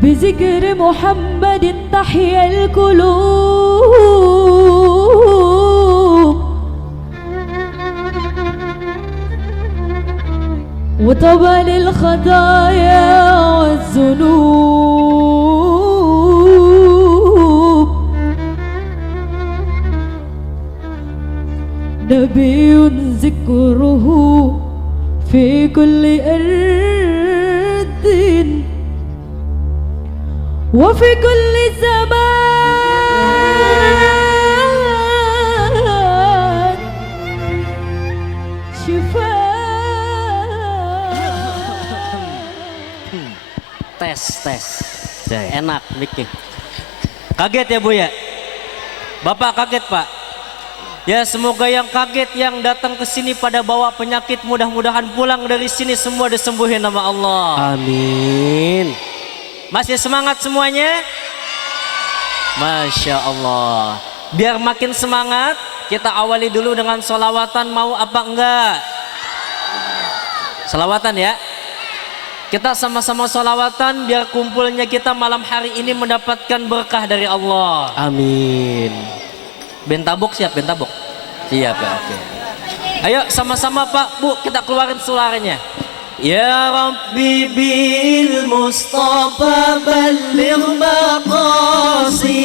بذكر محمد تحيا القلوب وطبل الخطايا والذنوب. نبي ذكره في كل أرض وفي كل زمان شفاء. Tes. Enak miknya. Kaget ya Bu ya? Bapak kaget Pak? Ya semoga yang kaget yang datang ke sini pada bawa penyakit mudah-mudahan pulang dari sini semua disembuhin nama Allah. Amin. Masih semangat semuanya? Masya Allah. Biar makin semangat kita awali dulu dengan sholawatan, mau apa enggak? Sholawatan ya. Kita sama-sama sholawatan biar kumpulnya kita malam hari ini mendapatkan berkah dari Allah. Amin. Bentabok siap, bentabok? Siap ya, oke. Ayo sama-sama Pak, Bu, kita keluarin suaranya. Ya Rabbi bil Mustafa balligh maqasidana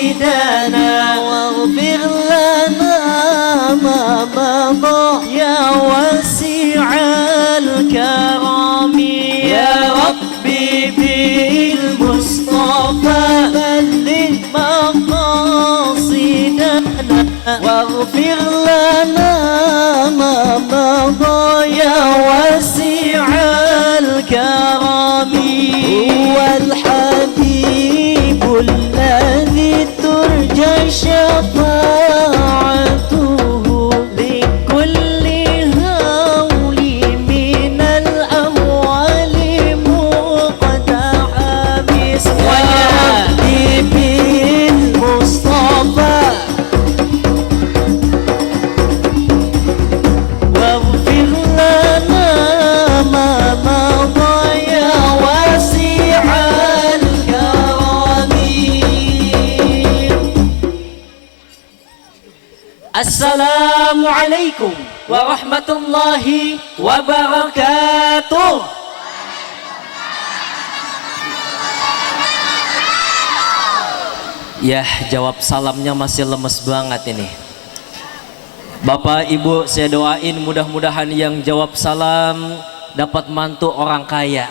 waghfir lana ma madha ya wasi'al karami. Ya Rabbi bil Mustafa balligh maqasidana waghfir lana ma madha ya wasi'al karami. Huwal habibul ladzi turja syafa'atuhu likulli hawli minal amwali muqtahami. Semuanya Habibin Mustafa waghfir lana ma madha ya wasi'al karami. Assalamualaikum warahmatullahi wabarakatuh. Ya, jawab salamnya masih lemes banget ini. Bapak Ibu, saya doain mudah-mudahan yang jawab salam dapat mantu orang kaya.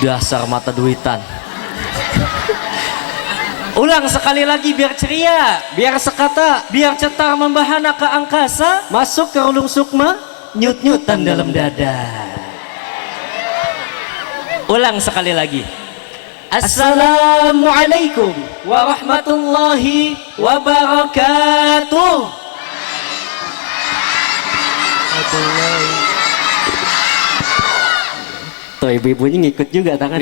Dasar mata duitan. Ulang sekali lagi biar ceria, biar sekata, biar cetar membahana ke angkasa, masuk ke relung sukma, nyut-nyutan dalam dada. Ulang sekali lagi. Assalamualaikum warahmatullahi wabarakatuh. Tuh ibu-ibunya ngikut juga tangan.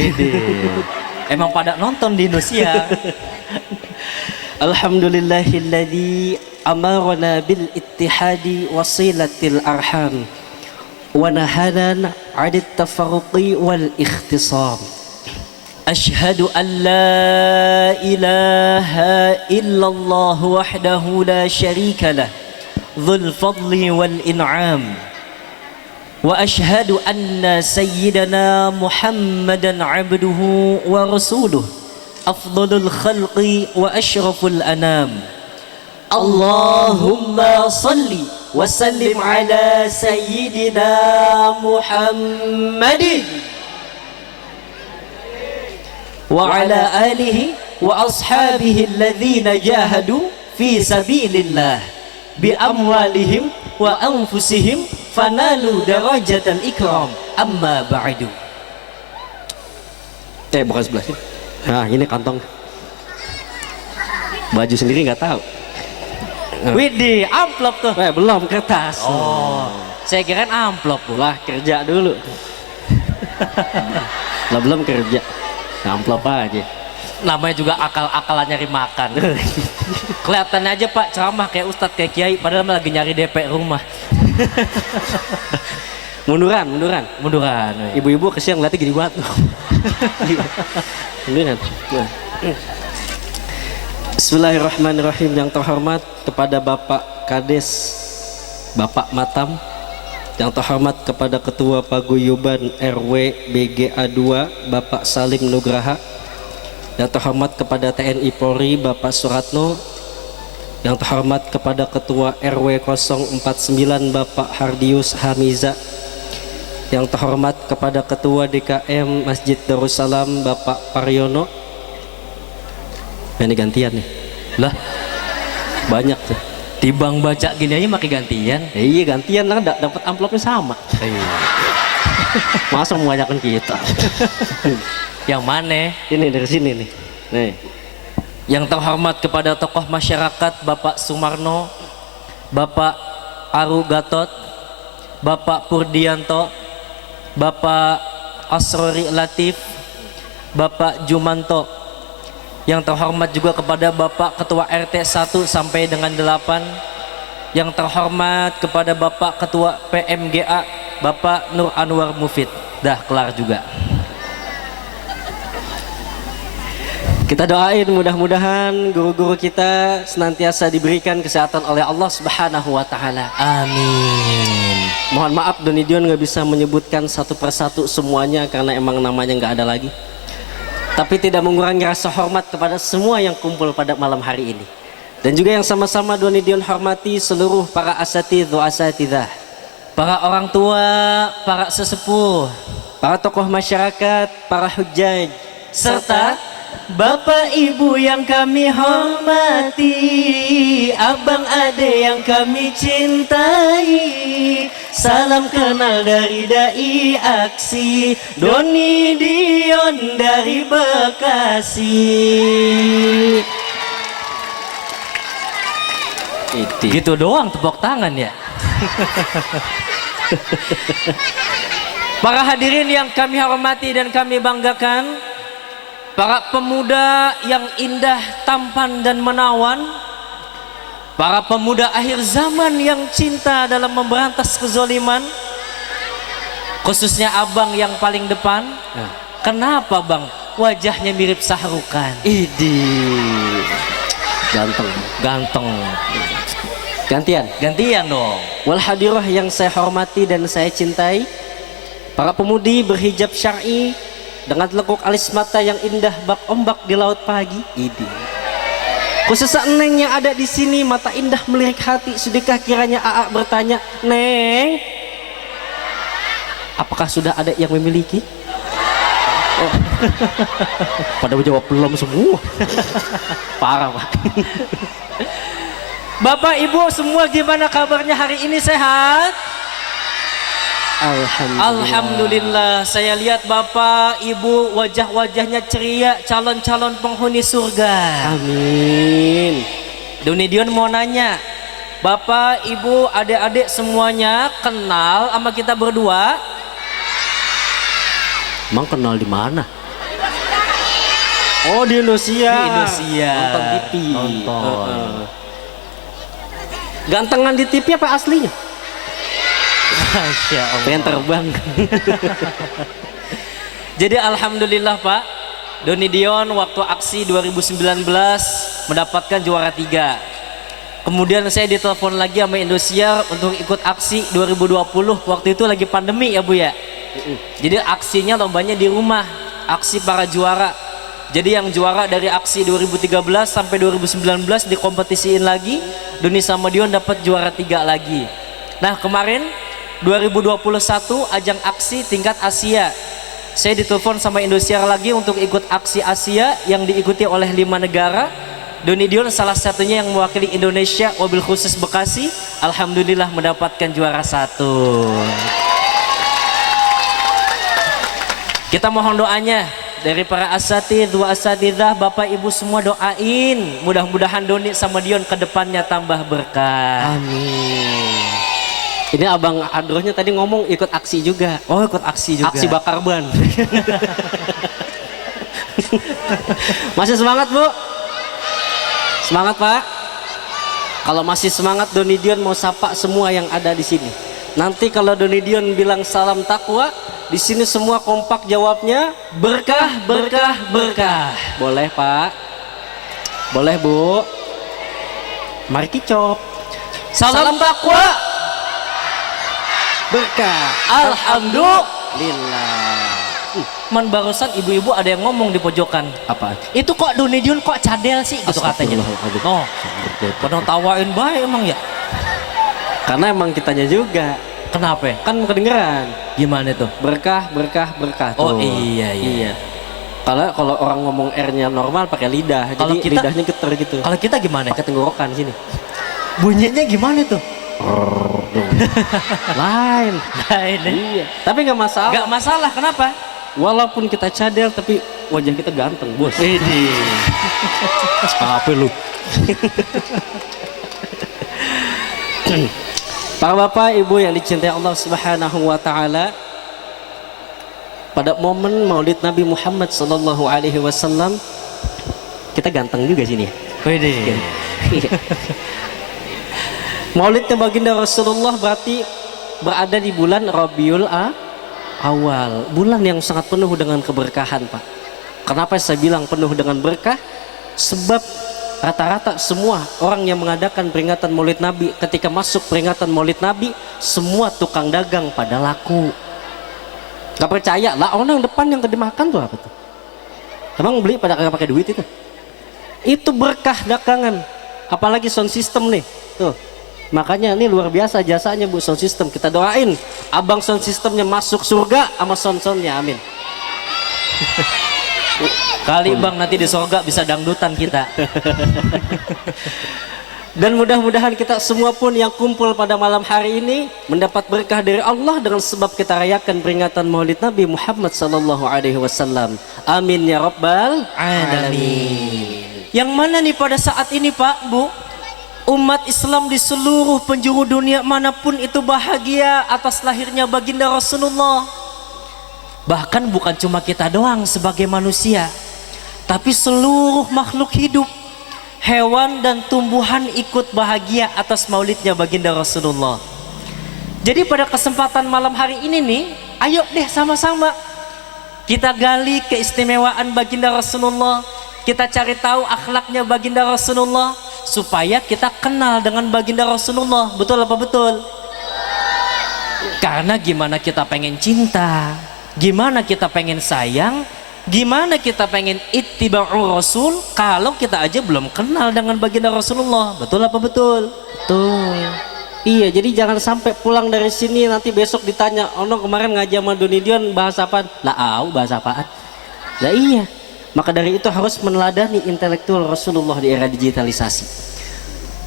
Emang pada nonton di Indonesia. Alhamdulillahilladzi amarna bil ittihadi wasilatil arham wa nahana 'anit tafarruqi wal ikhtisam. Ashhadu an la ilaha illallah wahdahu la syarika lah dzul fadli wal in'am. وأشهد أن سيدنا محمدا عبده ورسوله أفضل الخلق وأشرف الأنام. اللهم صل وسلم على سيدنا محمد وعلى آله وأصحابه الذين جاهدوا في سبيل الله بأموالهم وأنفسهم fanalu darajatal ikram amma ba'du. Bukan sebelah sini. Nah ini kantong. Baju sendiri nggak tahu. Widih, amplop tuh. Belum, kertas. Oh, saya kirain amplop. Lah kerja dulu. Lah belum kerja. Amplop aja. Namanya juga akal-akalan nyari makan. Kelihatannya aja Pak ceramah kayak ustadz kayak kiai, padahal lagi nyari DP rumah. Munduran, munduran. Munduran. Ibu-ibu kesian ngeliatnya gini banget. Munduran. Nah. Bismillahirrahmanirrahim. Yang terhormat kepada Bapak Kades, Bapak Matam. Yang terhormat kepada Ketua Paguyuban RW BGA 2 Bapak Salim Nugraha. Yang terhormat kepada TNI Polri Bapak Suratno. Yang terhormat kepada Ketua RW 049 Bapak Hardius Hamiza. Yang terhormat kepada Ketua DKM Masjid Darussalam Bapak Paryono. Ini gantian nih. Lah, Banyak tuh. tibang baca gini aja makin gantian. Iya gantian kan dapat amplopnya sama. Masa membanyakan kita. Yang mana? Ini dari sini nih. Nih. Yang terhormat kepada tokoh masyarakat Bapak Sumarno, Bapak Aru Gatot, Bapak Purdianto, Bapak Asrori Latif, Bapak Jumanto. Yang terhormat juga kepada Bapak Ketua RT 1 sampai dengan 8. Yang terhormat kepada Bapak Ketua PMGA Bapak Nur Anwar Mufid. Dah kelar juga. Kita doain mudah-mudahan guru-guru kita senantiasa diberikan kesehatan oleh Allah Subhanahu wa taala. Amin. Mohon maaf Doni Dion nggak bisa menyebutkan satu persatu semuanya karena emang namanya nggak ada lagi. Tapi tidak mengurangi rasa hormat kepada semua yang kumpul pada malam hari ini. Dan juga yang sama-sama Doni Dion hormati seluruh para asatidz wa asatidzah, Para orang tua, para sesepuh, para tokoh masyarakat, para hujjaj, serta Bapak Ibu yang kami hormati, abang ade yang kami cintai. Salam kenal dari dai aksi Doni Dion dari Bekasi. Gitu doang tepuk tangan ya. Para hadirin yang kami hormati dan kami banggakan, para pemuda yang indah, tampan dan menawan, para pemuda akhir zaman yang cinta dalam memberantas kezoliman, khususnya abang yang paling depan. Kenapa bang? Wajahnya mirip Sahrukan. Idi, ganteng. Ganteng. Gantian. Gantian dong. Wal hadirah yang saya hormati dan saya cintai, para pemudi berhijab syar'i dengan lekuk alis mata yang indah bak ombak di laut pagi. Idi. Khususnya Neng yang ada di sini, mata indah melirik hati. Sudahkah kiranya AA bertanya, Neng, apakah sudah ada yang memiliki? Oh. Pada menjawab belum semua. Parah Pak. Bapak Ibu semua gimana kabarnya hari ini, sehat? Alhamdulillah. Saya lihat Bapak Ibu wajah-wajahnya ceria, calon-calon penghuni surga. Amin. Doni Dion mau nanya, Bapak Ibu adik-adik semuanya kenal sama kita berdua? Emang kenal di mana? Oh di Indonesia. Di Indonesia. Nonton TV. Nonton. Gantengan di TV apa aslinya? Masya Allah. Pengen terbang. Jadi alhamdulillah Pak, Doni Dion waktu aksi 2019 mendapatkan juara 3. Kemudian saya ditelepon lagi sama Indosiar untuk ikut aksi 2020. Waktu itu lagi pandemi ya Bu ya. Jadi aksinya lombanya di rumah, aksi para juara. Jadi yang juara dari aksi 2013 sampai 2019 dikompetisiin lagi, Doni sama Dion dapat juara 3 lagi. Nah kemarin 2021 ajang aksi tingkat Asia, saya ditelepon sama Indosiar lagi untuk ikut aksi Asia yang diikuti oleh 5 negara. Doni Dion salah satunya yang mewakili Indonesia, wabil khusus Bekasi, alhamdulillah mendapatkan juara 1. Kita mohon doanya dari para asatidz wa asatidzah, Bapak Ibu semua doain mudah-mudahan Doni sama Dion ke depannya tambah berkah. Amin. Ini abang Adrohnya tadi ngomong ikut aksi juga. Oh ikut aksi juga. Aksi bakar ban. Masih semangat Bu? Semangat Pak? Kalau masih semangat Doni Dion mau sapa semua yang ada di sini. Nanti kalau Donidion bilang salam takwa, di sini semua kompak jawabnya berkah, berkah, berkah. Boleh Pak? Boleh Bu? Mari kicop. Salam takwa. Berkah. Alhamdulillah. Man barusan ibu-ibu ada yang ngomong di pojokan. Apa? Itu kok Donidion kok cadel sih gitu katanya. Astagfirullahaladzim. No, penuh tawain baik emang ya. Karena emang kitanya juga. Kenapa? Kan kedengeran. Gimana tuh? Berkah, berkah, berkah. Oh Tuh. iya. Kalau orang ngomong R-nya normal pakai lidah, Kalau jadi kita- lidahnya geter gitu. Kalau kita gimana? Ke tenggorokan sini. Bunyinya gimana tuh? Lain. Lain. Iya. Tapi nggak masalah. Gak masalah, kenapa? Walaupun kita cadel, tapi wajah kita ganteng, bos. Ini. Apa lu? Para bapak ibu yang dicintai Allah Subhanahu wa taala, pada momen Maulid Nabi Muhammad sallallahu alaihi wasallam kita ganteng juga sini. Wede. Maulidnya baginda Rasulullah berarti berada di bulan Rabiul Awal, bulan yang sangat penuh dengan keberkahan, Pak. Kenapa saya bilang penuh dengan berkah? Sebab rata-rata semua orang yang mengadakan peringatan Maulid Nabi, ketika masuk peringatan Maulid Nabi, semua tukang dagang pada laku. Gak percaya lah, orang yang depan yang tadi makan tuh apa tuh? Emang beli pada kagak pakai duit itu? Itu berkah dagangan. Apalagi sound system nih, tuh. Makanya ini luar biasa jasanya Bu sound system. Kita doain abang sound systemnya masuk surga sama sound-soundnya, amin. Kali bang nanti di surga bisa dangdutan kita. Dan mudah-mudahan kita semua pun yang kumpul pada malam hari ini mendapat berkah dari Allah dengan sebab kita rayakan peringatan Maulid Nabi Muhammad sallallahu alaihi wasallam. Amin ya rabbal Alamin. Yang mana nih pada saat ini Pak, Bu, umat Islam di seluruh penjuru dunia manapun itu bahagia atas lahirnya baginda Rasulullah. Bahkan bukan cuma kita doang sebagai manusia, tapi seluruh makhluk hidup, hewan dan tumbuhan ikut bahagia atas maulidnya baginda Rasulullah. Jadi pada kesempatan malam hari ini nih, ayo deh sama-sama kita gali keistimewaan baginda Rasulullah, kita cari tahu akhlaknya baginda Rasulullah, supaya kita kenal dengan baginda Rasulullah. Betul apa betul? Karena gimana kita pengen cinta, gimana kita pengen sayang, gimana kita pengen ittiba'u Rasul kalau kita aja belum kenal dengan baginda Rasulullah. Betul apa betul? Tuh. Iya, jadi jangan sampai pulang dari sini nanti besok ditanya, "Ono kemarin ngaji sama Donidion bahas apa?" Lah, bahas apaan? Lah iya. Maka dari itu harus meneladani intelektual Rasulullah di era digitalisasi.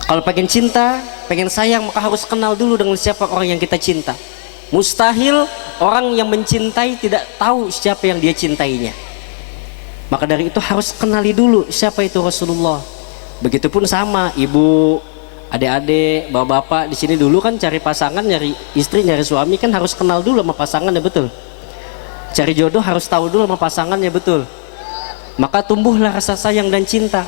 Kalau pengen cinta, pengen sayang, maka harus kenal dulu dengan siapa orang yang kita cinta. Mustahil orang yang mencintai tidak tahu siapa yang dia cintainya. Maka dari itu harus kenali dulu siapa itu Rasulullah. Begitupun sama ibu, adik-adik, bapak-bapak di sini dulu kan cari pasangan, nyari istri, nyari suami kan harus kenal dulu sama pasangannya, betul. Cari jodoh harus tahu dulu sama pasangannya, betul. Maka tumbuhlah rasa sayang dan cinta.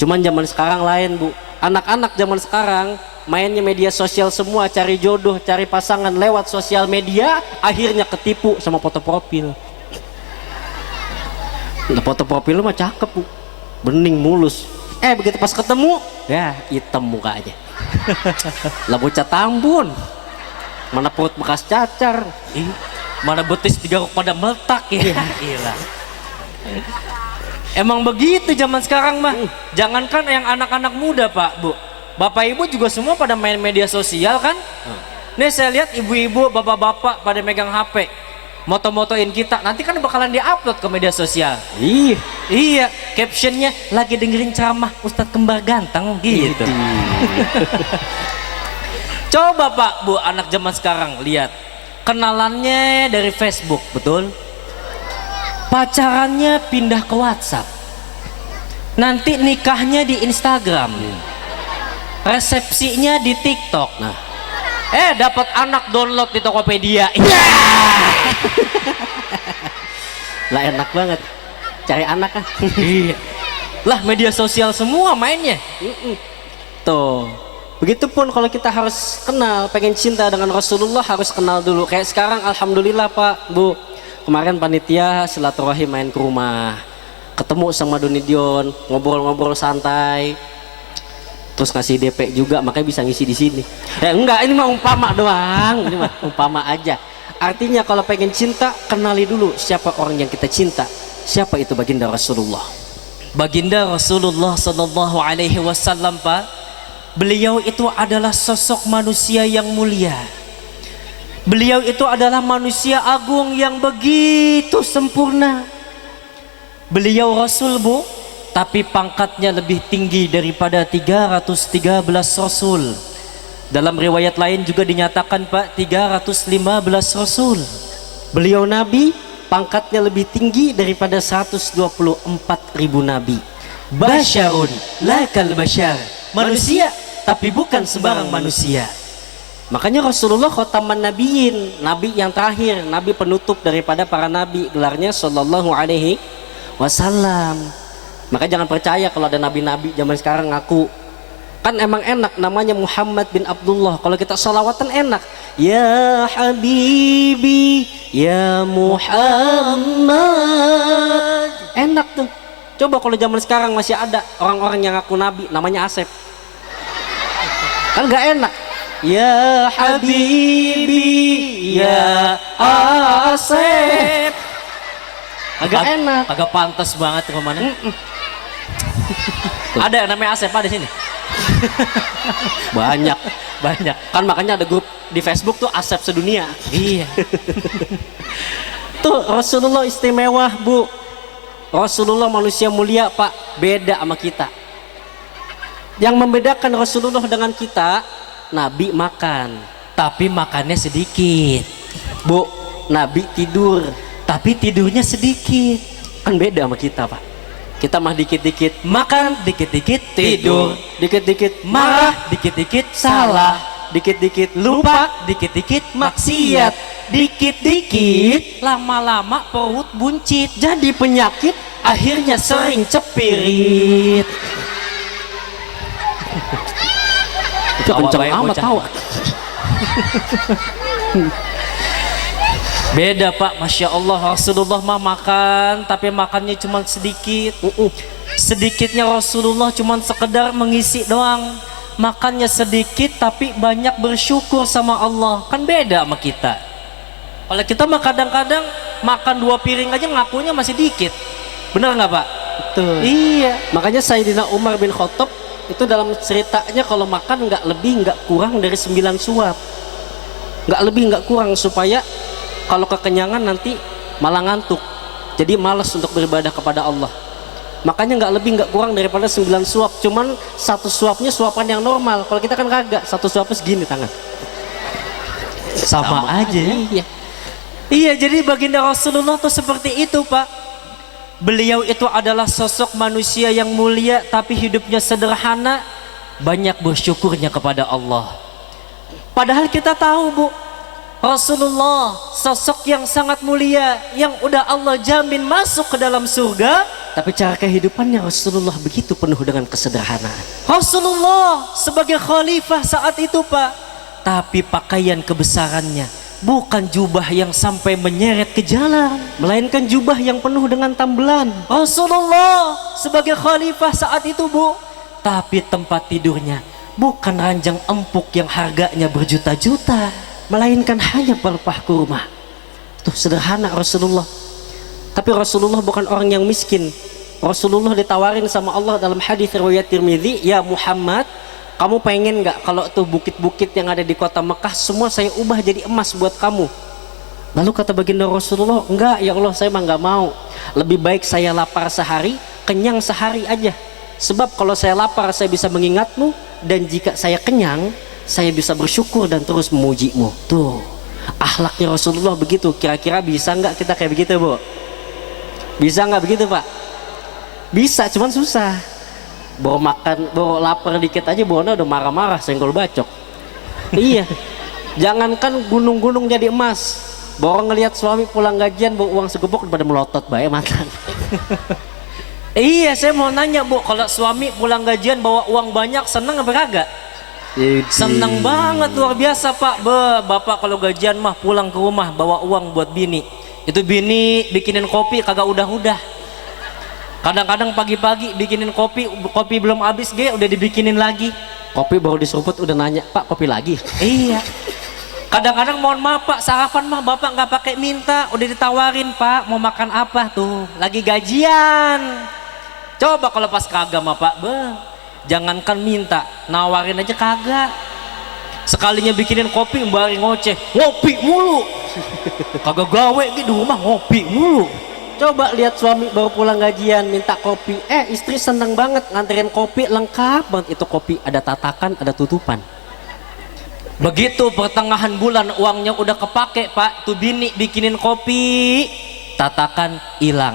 Cuman zaman sekarang lain, Bu. Anak-anak zaman sekarang mainnya media sosial semua, cari jodoh, cari pasangan lewat sosial media, akhirnya ketipu sama foto profil. Nah, foto profil mah cakep, Bu. Bening mulus. Begitu pas ketemu, ya hitam mukanya. Lah bocah Tambun. Mana perut bekas cacar. Mana betis digaruk pada meletak ya. Gila. Emang begitu zaman sekarang mah. Jangankan yang anak-anak muda Pak, Bu, bapak ibu juga semua pada main media sosial kan. Nih saya lihat ibu-ibu, bapak-bapak pada megang HP, moto-motoin kita. Nanti kan bakalan diupload ke media sosial. Iya, captionnya lagi dengerin ceramah Ustadz Kembar Ganteng gitu. Coba Pak, Bu, anak zaman sekarang lihat, kenalannya dari Facebook, betul? Pacarannya pindah ke WhatsApp, nanti nikahnya di Instagram, resepsinya di TikTok. Nah, dapat anak download di Tokopedia. Lah enak banget cari anak kan. Iya. Lah media sosial semua mainnya. Tuh, Begitupun kalau kita harus kenal, pengen cinta dengan Rasulullah harus kenal dulu. Kayak sekarang alhamdulillah Pak, Bu. Kemarin panitia silaturahim main ke rumah. Ketemu sama Donidion, ngobrol-ngobrol santai. Terus ngasih DP juga, makanya bisa ngisi di sini. Enggak, ini mah umpama doang. Ini mah umpama aja. Artinya kalau pengen cinta, kenali dulu siapa orang yang kita cinta. Siapa itu baginda Rasulullah. Baginda Rasulullah sallallahu alaihi wasallam, Pak. Beliau itu adalah sosok manusia yang mulia. Beliau itu adalah manusia agung yang begitu sempurna. Beliau Rasul, Bu, tapi pangkatnya lebih tinggi daripada 313 Rasul. Dalam riwayat lain juga dinyatakan, Pak, 315 Rasul. Beliau Nabi, pangkatnya lebih tinggi daripada 124.000 Nabi. Basyarun lakal basyar. Manusia tapi bukan sembarang manusia. Makanya Rasulullah khotaman nabiyin, nabi yang terakhir, nabi penutup daripada para nabi, gelarnya sallallahu alaihi wasallam. Maka jangan percaya kalau ada nabi-nabi zaman sekarang ngaku. Kan emang enak namanya Muhammad bin Abdullah. Kalau kita sholawatan enak. Ya Habibi, ya Muhammad. Enak tuh. Coba kalau zaman sekarang masih ada orang-orang yang ngaku nabi namanya Asep. Kan gak enak. Ya Habibi, ya Asep. Agak enak. Agak pantas banget ke mana? Ada yang namanya Asep di sini. Banyak. Banyak. Kan makanya ada grup di Facebook tuh Asep sedunia. Iya. Tuh Rasulullah istimewa, Bu. Rasulullah manusia mulia, Pak. Beda sama kita. Yang membedakan Rasulullah dengan kita, Nabi makan, Tapi makannya sedikit. Bu. Nabi tidur, Tapi tidurnya sedikit. kan beda sama kita, Pak. Kita mah dikit-dikit Makan, dikit-dikit tidur. dikit-dikit Marah, dikit-dikit salah. dikit-dikit Lupa, dikit-dikit maksiat. Dikit-dikit lama-lama perut buncit. jadi penyakit, Akhirnya sering cepirit. itu kenceng baik, amat bocah. tawa. Beda, Pak, Masya Allah. Rasulullah mah makan, tapi makannya cuma sedikit. Sedikitnya Rasulullah cuma sekedar mengisi doang. Makannya sedikit tapi banyak bersyukur sama Allah. Kan beda sama kita. Kalau kita mah kadang-kadang makan 2 piring aja ngakunya masih dikit. Bener nggak, Pak? Betul. Iya. Makanya Sayyidina Umar bin Khattab itu dalam ceritanya kalau makan nggak lebih nggak kurang dari 9 suap. Nggak lebih nggak kurang, supaya kalau kekenyangan nanti malah ngantuk. Jadi malas untuk beribadah kepada Allah. Makanya nggak lebih nggak kurang daripada 9 suap. Cuman satu suapnya suapan yang normal. Kalau kita kan kagak, satu suapnya segini tangan. Sama aja. Iya. Iya, jadi baginda Rasulullah tuh seperti itu, Pak. Beliau itu adalah sosok manusia yang mulia tapi hidupnya sederhana, banyak bersyukurnya kepada Allah. Padahal kita tahu, Bu, Rasulullah sosok yang sangat mulia yang udah Allah jamin masuk ke dalam surga, Tapi cara kehidupannya Rasulullah begitu penuh dengan kesederhanaan. Rasulullah sebagai khalifah saat itu, Pak, tapi pakaian kebesarannya bukan jubah yang sampai menyeret ke jalan, Melainkan jubah yang penuh dengan tambelan. Rasulullah sebagai khalifah saat itu, Bu, tapi tempat tidurnya bukan ranjang empuk yang harganya berjuta-juta, Melainkan hanya pelepah kurma. Tuh sederhana Rasulullah. Tapi Rasulullah bukan orang yang miskin. Rasulullah ditawarin sama Allah dalam hadis riwayat Tirmidzi, ya Muhammad, kamu pengen nggak kalau tuh bukit-bukit yang ada di kota Mekah semua saya ubah jadi emas buat kamu? Lalu kata baginda Rasulullah, enggak ya Allah, saya mah nggak mau. Lebih baik saya lapar sehari, kenyang sehari aja. Sebab kalau saya lapar saya bisa mengingatmu, dan jika saya kenyang saya bisa bersyukur dan terus memujimu. Tuh akhlaknya Rasulullah begitu. Kira-kira bisa nggak kita kayak begitu, Bu? Bisa nggak begitu, Pak? Bisa, cuman susah. Bawa makan, bawa lapar dikit aja bawa udah marah-marah, senggol bacok. Iya. Jangankan gunung-gunung jadi emas, bawa ngelihat suami pulang gajian bawa uang segepok pada melotot bae makan. Iya, saya mau nanya, Bu, kalau suami pulang gajian bawa uang banyak seneng apa kagak? Seneng banget luar biasa Pak. Bapak kalau gajian mah pulang ke rumah bawa uang buat bini. Itu bini bikinin kopi kagak udah. Kadang-kadang pagi-pagi bikinin kopi belum habis udah dibikinin lagi. Kopi baru diseruput udah nanya, Pak kopi lagi? Iya. Kadang-kadang mohon maaf Pak, sarapan mah Bapak nggak pakai minta, udah ditawarin Pak, mau makan apa tuh? Lagi gajian. Coba kalau pas kagak mah Pak, jangankan minta, nawarin aja kagak. Sekalinya bikinin kopi mbari ngoceh, ngopi mulu. Kagak gawe gitu rumah ngopi mulu. Coba lihat suami baru pulang gajian minta kopi, istri seneng banget nganterin kopi lengkap banget. Itu kopi ada tatakan, ada tutupan. Begitu pertengahan bulan uangnya udah kepake Pak, tuh bini bikinin kopi, tatakan hilang.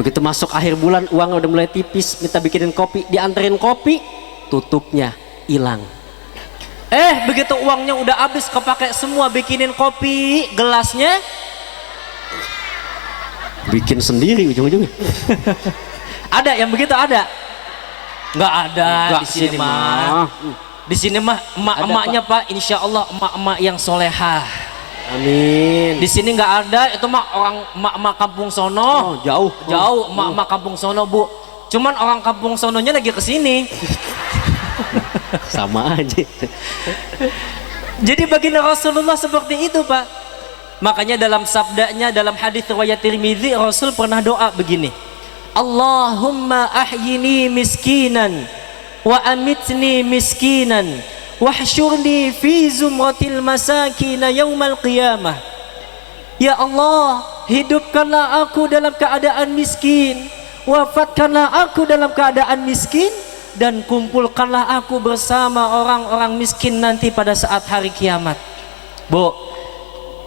Begitu masuk akhir bulan uang udah mulai tipis, minta bikinin kopi, dianterin kopi, tutupnya hilang. Begitu uangnya udah habis kepake semua bikinin kopi, gelasnya bikin sendiri ujung-ujungnya. Ada yang begitu ada? Nggak ada. Nggak, di sini mah. Di sini mah emak-emaknya Pak, insya Allah emak-emak yang solehah. Amin. Di sini nggak ada, itu mah orang emak-emak kampung sono. Jauh Emak-emak kampung sono Bu. Cuman orang kampung sononya lagi kesini. Sama aja. Jadi baginda Rasulullah seperti itu Pak. Makanya dalam sabdanya dalam hadis riwayat Tirmidzi Rasul pernah doa begini. Allahumma ahyini miskinan wa amitni miskinan wahsyurni fi zumratil masakin yaumal qiyamah. Ya Allah, hidupkanlah aku dalam keadaan miskin, wafatkanlah aku dalam keadaan miskin, dan kumpulkanlah aku bersama orang-orang miskin nanti pada saat hari kiamat. Bu,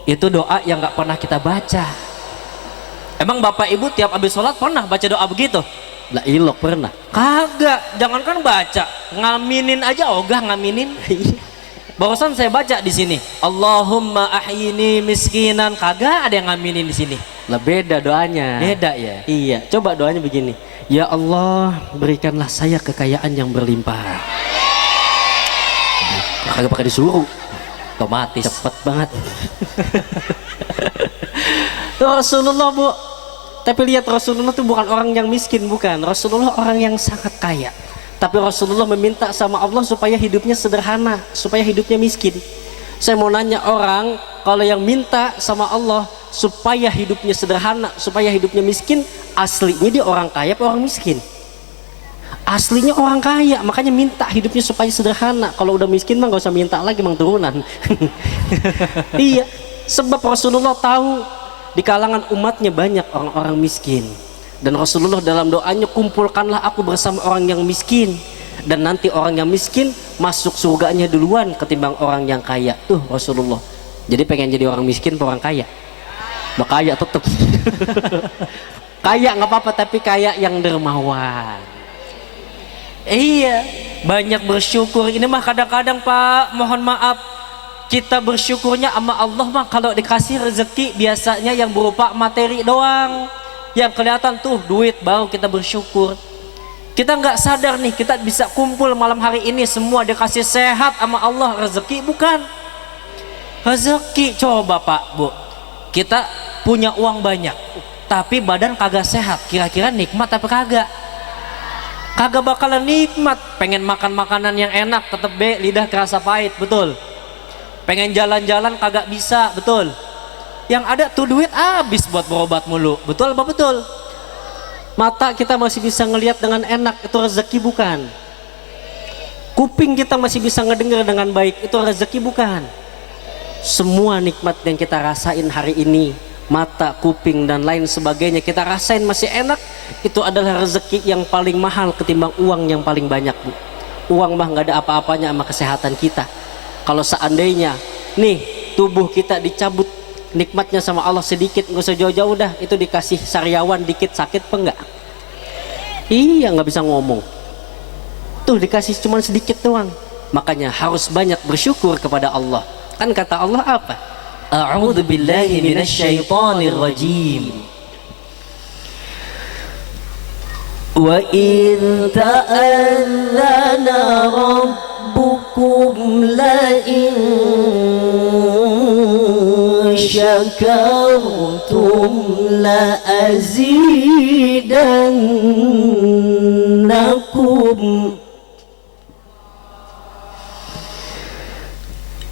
itu doa yang gak pernah kita baca. Emang Bapak Ibu tiap habis sholat pernah baca doa begitu? Lah ilok pernah? Kagak, jangankan baca, ngaminin aja ogah ngaminin. Barusan saya baca di sini, Allahumma ahyini miskinan, kagak ada yang ngaminin di sini. Lah beda doanya. Beda ya? Iya, coba doanya begini. Ya Allah, berikanlah saya kekayaan yang berlimpah. Kagak pakai disuruh. Otomatis. Cepet banget. Rasulullah Bu, tapi lihat Rasulullah itu bukan orang yang miskin, bukan. Rasulullah orang yang sangat kaya. Tapi Rasulullah meminta sama Allah supaya hidupnya sederhana, supaya hidupnya miskin. Saya mau nanya orang, kalau yang minta sama Allah supaya hidupnya sederhana, supaya hidupnya miskin, aslinya dia orang kaya apa orang miskin? Aslinya orang kaya, makanya minta hidupnya supaya sederhana. Kalau udah miskin mah gak usah minta lagi, mang turunan. Iya, sebab Rasulullah tahu di kalangan umatnya banyak orang-orang miskin, dan Rasulullah dalam doanya, kumpulkanlah aku bersama orang yang miskin, dan nanti orang yang miskin masuk surganya duluan ketimbang orang yang kaya. Tuh Rasulullah. Jadi pengen jadi orang miskin atau orang kaya? Bah kaya tetep. Kaya nggak apa-apa, tapi kaya yang dermawan. Iya, banyak bersyukur. Ini mah kadang-kadang Pak, mohon maaf, kita bersyukurnya sama Allah mah kalau dikasih rezeki biasanya yang berupa materi doang, yang kelihatan tuh duit, baru kita bersyukur. Kita nggak sadar nih, kita bisa kumpul malam hari ini semua dikasih sehat sama Allah, rezeki bukan? Rezeki. Coba Pak Bu, kita punya uang banyak tapi badan kagak sehat, kira-kira nikmat apa kagak? Kagak bakalan nikmat. Pengen makan makanan yang enak tetep lidah kerasa pahit, betul? Pengen jalan-jalan kagak bisa, betul? Yang ada tuh duit habis buat berobat mulu, betul apa betul? Mata kita masih bisa ngelihat dengan enak, itu rezeki bukan? Kuping kita masih bisa ngedengar dengan baik, itu rezeki bukan? Semua nikmat yang kita rasain hari ini, mata, kuping dan lain sebagainya, kita rasain masih enak, itu adalah rezeki yang paling mahal ketimbang uang yang paling banyak Bu. Uang mah nggak ada apa-apanya sama kesehatan kita. Kalau seandainya nih tubuh kita dicabut nikmatnya sama Allah sedikit, nggak usah jauh-jauh dah, itu dikasih sariawan dikit, sakit apa enggak? Iya, nggak bisa ngomong. Tuh dikasih cuma sedikit doang. Makanya harus banyak bersyukur kepada Allah. Kan kata Allah apa? A'udzu billahi minasyaitonir rajim. Wa in ta'allana rabb ربكم لئن شكرتم لأزيدنكم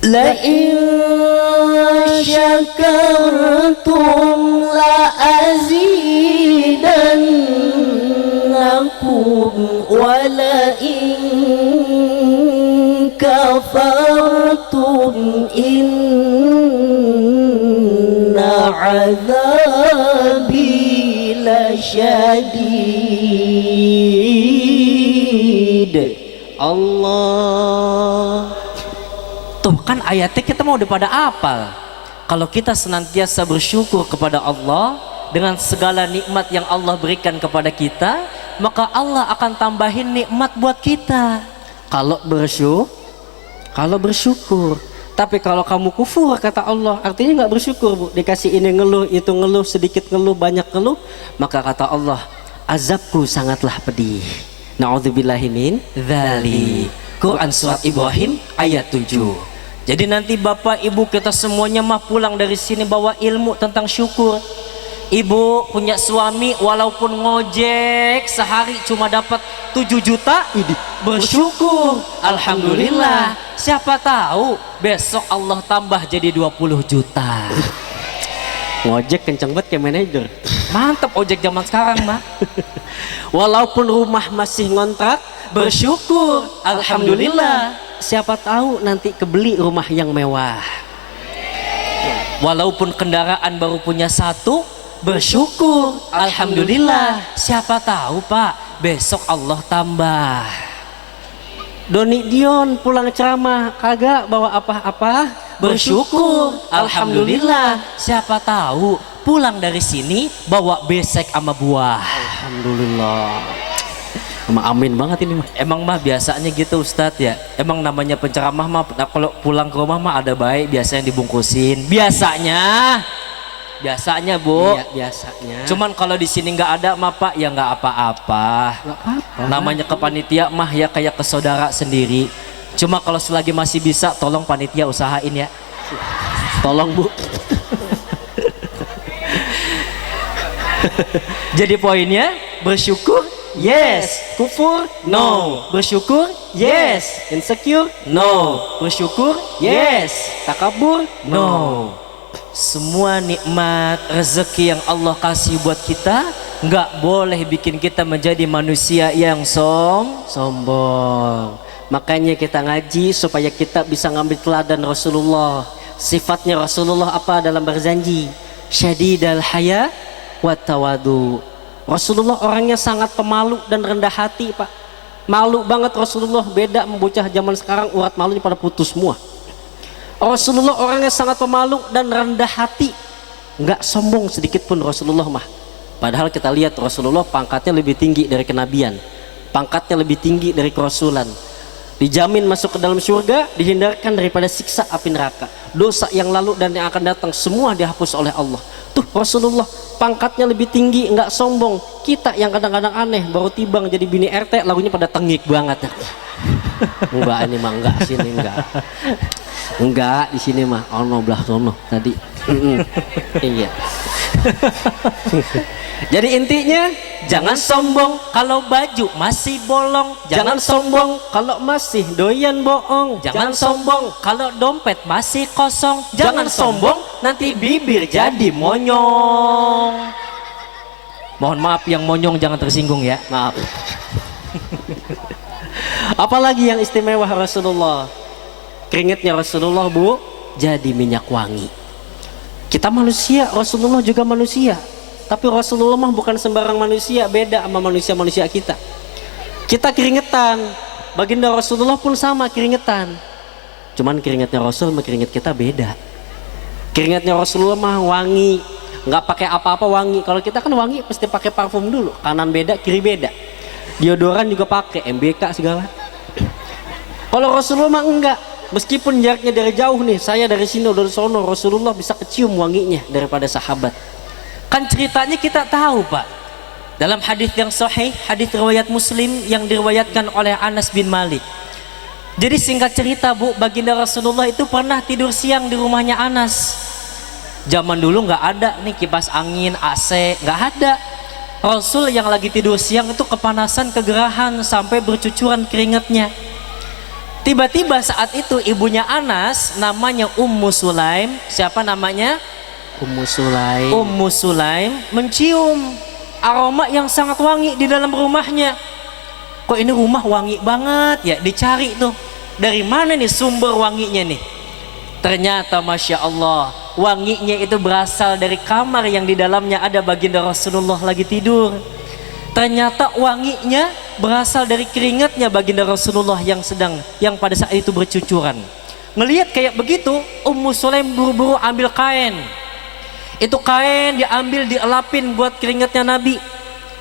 لئن شكرتم لأزيدنكم ولئن كفرتم إن عذابي لشديد. Allah. Tuh kan ayatnya kita mau udah pada apal. Kalau kita senantiasa bersyukur kepada Allah dengan segala nikmat yang Allah berikan kepada kita, maka Allah akan tambahin nikmat buat kita. Kalau bersyukur. Tapi kalau kamu kufur kata Allah, artinya nggak bersyukur, Bu. Dikasih ini ngeluh, itu ngeluh, sedikit ngeluh, banyak ngeluh, maka kata Allah, azabku sangatlah pedih. Na'udzubillahi min dzalik. Quran surat Ibrahim ayat 7. Jadi nanti bapak ibu kita semuanya mah pulang dari sini bawa ilmu tentang syukur. Ibu punya suami walaupun ngojek sehari cuma dapat 7 juta, bersyukur, alhamdulillah. Siapa tahu besok Allah tambah jadi 20 juta. Ngojek kenceng banget kayak manajer. Mantap ojek zaman sekarang mah. Walaupun rumah masih ngontrak, Bersyukur, alhamdulillah. siapa tahu nanti kebeli rumah yang mewah. Walaupun kendaraan baru punya 1, bersyukur, alhamdulillah. Siapa tahu Pak, besok Allah tambah. Doni Dion pulang ceramah kagak bawa apa-apa, Bersyukur, alhamdulillah. Siapa tahu pulang dari sini bawa besek sama buah. Alhamdulillah. Amin banget ini mah. Emang mah biasanya gitu Ustadz ya. Emang namanya penceramah mah kalau pulang ke rumah mah ada baik biasanya dibungkusin. Biasanya Bu. Iya, biasanya. Cuman kalau di sini nggak ada mah Pak ya nggak apa-apa. Nggak apa-apa. Namanya ke panitia mah ya kayak ke saudara sendiri. Cuma kalau selagi masih bisa tolong panitia usahain ya. Tolong Bu. Jadi poinnya bersyukur yes, kufur no, bersyukur yes, Insecure? no, bersyukur yes, Takabur? no. Semua nikmat rezeki yang Allah kasih buat kita nggak boleh bikin kita menjadi manusia yang Sombong. Makanya kita ngaji supaya kita bisa ngambil teladan Rasulullah. Sifatnya Rasulullah apa dalam berjanji? Syadidal haya wa tawadu. Rasulullah orangnya sangat pemalu dan rendah hati, Pak. Malu banget Rasulullah, beda membocah zaman sekarang urat malunya pada putus semua. Rasulullah orangnya sangat pemalu dan rendah hati, nggak sombong sedikit pun Rasulullah mah. Padahal kita lihat Rasulullah pangkatnya lebih tinggi dari kenabian, pangkatnya lebih tinggi dari kerasulan, dijamin masuk ke dalam surga, dihindarkan daripada siksa api neraka. Dosa yang lalu dan yang akan datang semua dihapus oleh Allah. Tuh Rasulullah pangkatnya lebih tinggi, nggak sombong. Kita yang kadang-kadang aneh, baru tibang jadi bini RT lagunya pada tengik banget ya. Enggak, ini mah enggak, sini enggak di sini mah ono belah sono tadi. Iya. Jadi intinya jangan sombong kalau baju masih bolong. jangan sombong kalau masih doyan bohong. Jangan sombong kalau dompet masih kosong. Jangan sombong nanti bibir jadi monyong. Mohon maaf yang monyong jangan tersinggung ya. Maaf. Apalagi yang istimewa Rasulullah? Keringetnya Rasulullah, Bu, jadi minyak wangi. Kita manusia, Rasulullah juga manusia. Tapi Rasulullah mah bukan sembarang manusia, beda sama manusia-manusia kita. Kita keringetan, baginda Rasulullah pun sama keringetan. Cuman keringetnya Rasul sama keringet kita beda. Keringetnya Rasulullah mah wangi, nggak pakai apa-apa wangi. Kalau kita kan wangi pasti pakai parfum dulu, kanan beda, kiri beda. Deodoran juga pakai, MBK segala. Kalau Rasulullah mah enggak. Meskipun jaraknya dari jauh nih, saya dari sini dari sono, Rasulullah bisa kecium wanginya daripada sahabat. Kan ceritanya kita tahu Pak. Dalam hadis yang sahih, hadis riwayat Muslim yang diriwayatkan oleh Anas bin Malik. Jadi singkat cerita Bu, baginda Rasulullah itu pernah tidur siang di rumahnya Anas. Zaman dulu nggak ada nih kipas angin, AC, nggak ada. Rasul yang lagi tidur siang itu kepanasan, kegerahan sampai bercucuran keringatnya. Tiba-tiba saat itu ibunya Anas namanya Ummu Sulaim. Siapa namanya? Ummu Sulaim. Ummu Sulaim mencium aroma yang sangat wangi di dalam rumahnya. Kok ini rumah wangi banget ya, dicari tuh. Dari mana nih sumber wanginya nih? Ternyata Masya Allah, wanginya itu berasal dari kamar yang di dalamnya ada baginda Rasulullah lagi tidur. Ternyata wanginya berasal dari keringatnya baginda Rasulullah yang pada saat itu bercucuran. Ngelihat kayak begitu, Ummu Sulaim buru-buru ambil kain. Itu kain diambil, dielapin buat keringatnya Nabi.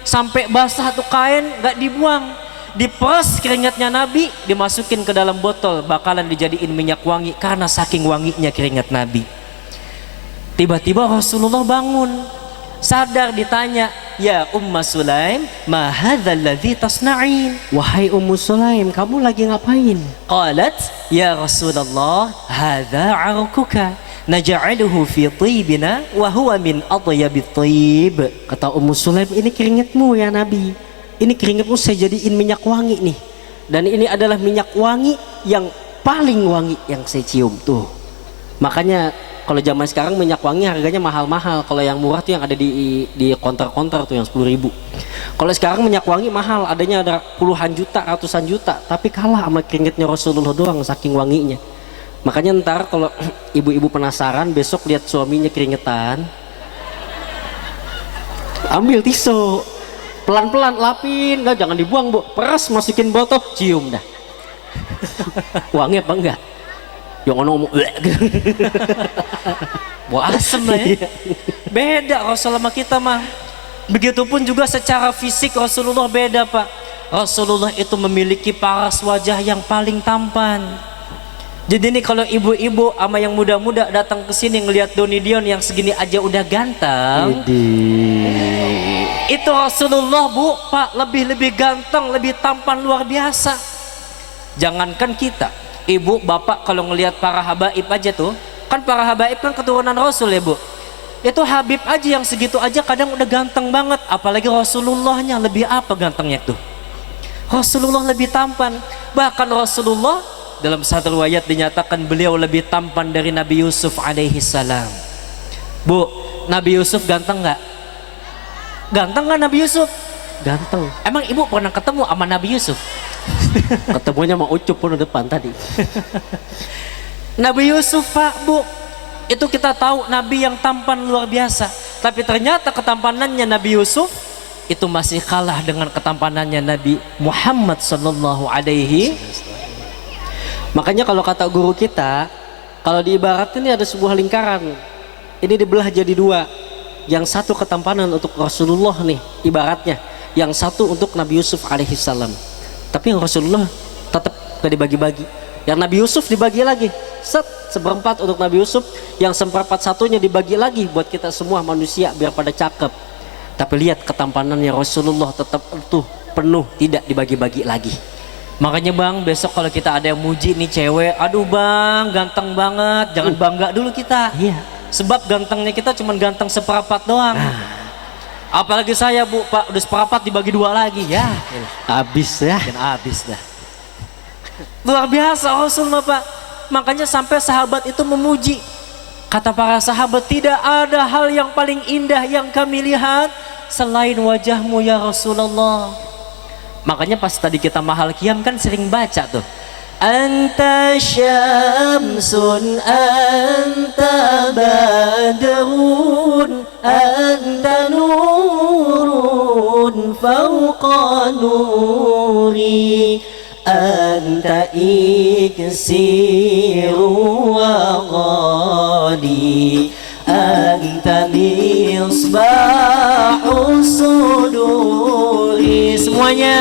Sampai basah tuh kain, gak dibuang. Diperas keringatnya Nabi, dimasukin ke dalam botol, bakalan dijadiin minyak wangi karena saking wanginya keringat Nabi. Tiba-tiba Rasulullah bangun, sadar, ditanya, "Ya Ummu Sulaim, ma hadzal ladzi tasna'in?" Wahai Ummu Sulaim, kamu lagi ngapain? Qalat, "Ya Rasulullah, hadza 'arquka naj'aluhu fi tibina wa huwa min atyabit tib." Kata Ummu Sulaim, ini keringatmu ya Nabi. Ini keringatmu saya jadiin minyak wangi nih. Dan ini adalah minyak wangi yang paling wangi yang saya cium tuh. Makanya kalau zaman sekarang minyak wangi harganya mahal-mahal. Kalau yang murah tuh yang ada di konter-konter tuh yang 10.000. Kalau sekarang minyak wangi mahal, adanya ada puluhan juta, ratusan juta. Tapi kalah sama keringatnya Rasulullah doang saking wanginya. Makanya ntar kalau ibu-ibu penasaran besok lihat suaminya keringetan, ambil tisu, pelan-pelan lapin, nggak, jangan dibuang Bu, peras, masukin botol, cium dah. Wangi apa enggak? Yang ngomong Wah, asem lah ya. Beda Rasul sama kita mah. Begitupun juga secara fisik Rasulullah beda Pak. Rasulullah itu memiliki paras wajah yang paling tampan. Jadi ini kalau ibu-ibu sama yang muda-muda datang ke sini ngelihat Doni Dion yang segini aja udah ganteng. Itu Rasulullah Bu, Pak, lebih ganteng, lebih tampan luar biasa. Jangankan kita, ibu, bapak kalau ngelihat para habaib aja tuh, kan para habaib kan keturunan Rasul ya Bu. Itu Habib aja yang segitu aja kadang udah ganteng banget, apalagi Rasulullahnya lebih apa gantengnya tuh. Rasulullah lebih tampan. Bahkan Rasulullah dalam satu riwayat dinyatakan beliau lebih tampan dari Nabi Yusuf alaihi salam. Bu, Nabi Yusuf ganteng nggak? Ganteng nggak Nabi Yusuf? Ganteng. Emang ibu pernah ketemu sama Nabi Yusuf? Ketemunya sama Ucup pun depan tadi. Nabi Yusuf Pak, Bu, itu kita tahu Nabi yang tampan luar biasa. Tapi ternyata ketampanannya Nabi Yusuf itu masih kalah dengan ketampanannya Nabi Muhammad sallallahu alaihi. Makanya kalau kata guru kita, kalau diibaratin ini ada sebuah lingkaran. Ini dibelah jadi dua. Yang satu ketampanan untuk Rasulullah nih ibaratnya, yang satu untuk Nabi Yusuf alaihissalam. Tapi yang Rasulullah tetap gak dibagi-bagi. Yang Nabi Yusuf dibagi lagi, seperempat untuk Nabi Yusuf, yang seperempat satunya dibagi lagi buat kita semua manusia biar pada cakep. Tapi lihat ketampanannya Rasulullah tetap utuh, penuh, tidak dibagi-bagi lagi. Makanya Bang, besok kalau kita ada yang muji nih cewek, aduh Bang, ganteng banget, jangan bangga dulu kita. Iya. Sebab gantengnya kita cuma ganteng seperempat doang. Apalagi saya Bu, Pak, udah seperempat dibagi dua lagi ya. Habis ya. Dan habis dah. Luar biasa Rasulullah Pak. Makanya sampai sahabat itu memuji. Kata para sahabat, tidak ada hal yang paling indah yang kami lihat selain wajahmu ya Rasulullah. Makanya pas tadi kita mahal qiyam kan sering baca tuh. Anta syamsun, anta badrun, anta nurun fawqa nuri, anta iksiru wa ghali, anta misbahu suduri. Semuanya.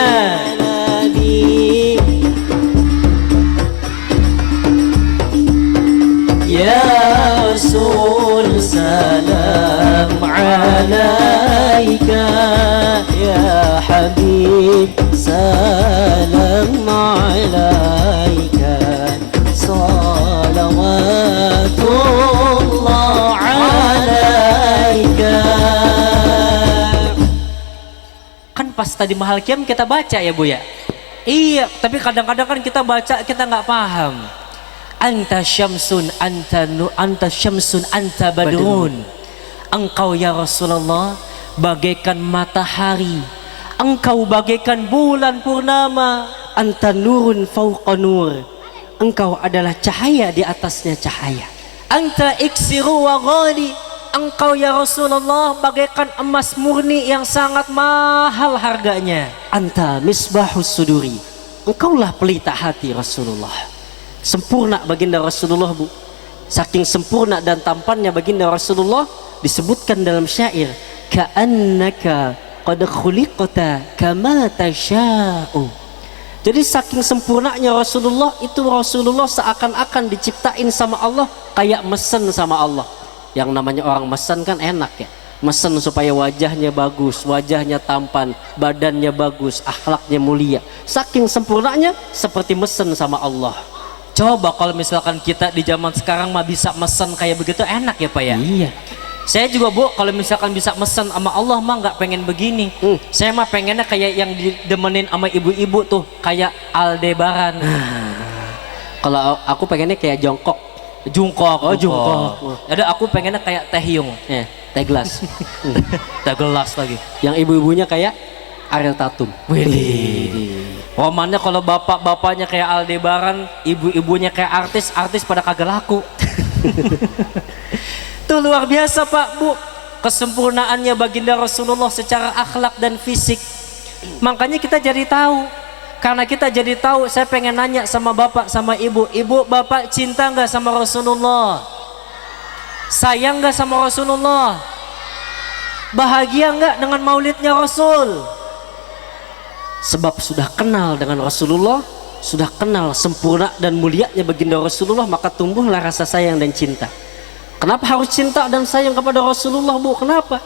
Ya Rasul salam alaika, ya Habib salam alaika. pas tadi mahal kiam kita baca ya Bu ya. Iya, tapi kadang-kadang kan kita baca kita nggak paham. Anta syamsun anta syamsun anta badrun. Engkau ya Rasulullah bagaikan matahari, engkau bagaikan bulan purnama. Anta nurun fauqa nur, engkau adalah cahaya di atasnya cahaya. Anta iksiru wa ghali, engkau ya Rasulullah bagaikan emas murni yang sangat mahal harganya. Anta misbahus suduri, engkaulah pelita hati Rasulullah. Sempurna baginda Rasulullah Bu. Saking sempurna dan tampannya baginda Rasulullah disebutkan dalam syair, ka'annaka qad khuliqta kama tasha'u. Jadi saking sempurnanya Rasulullah itu, Rasulullah seakan-akan diciptain sama Allah kayak mesen sama Allah. Yang namanya orang mesen kan enak ya, mesen supaya wajahnya bagus, wajahnya tampan, badannya bagus, akhlaknya mulia. Saking sempurnanya seperti mesen sama Allah. Coba kalau misalkan kita di zaman sekarang mah bisa mesen kayak begitu, enak ya Pak ya. Iya. Saya juga Bu kalau misalkan bisa mesen sama Allah mah nggak pengen begini. Saya mah pengennya kayak yang didemenin sama ibu-ibu tuh, kayak Aldebaran. Kalau aku pengennya kayak jongkok. Jungkok. Oh, jungkok. Ada aku pengennya kayak Taehyung. Teh gelas. Teh gelas lagi. Yang ibu-ibunya kayak Ariel Tatum. Widih. Romannya kalau bapak-bapaknya kayak Aldebaran, ibu-ibunya kayak artis pada kagak laku. Itu luar biasa Pak Bu, kesempurnaannya baginda Rasulullah secara akhlak dan fisik. Makanya kita jadi tahu. Karena kita jadi tahu, saya pengen nanya sama bapak sama ibu, ibu bapak cinta nggak sama Rasulullah? Sayang nggak sama Rasulullah? Bahagia nggak dengan maulidnya Rasul? Sebab sudah kenal dengan Rasulullah, sudah kenal sempurna dan mulianya baginda Rasulullah, maka tumbuhlah rasa sayang dan cinta. Kenapa harus cinta dan sayang kepada Rasulullah Bu? Kenapa?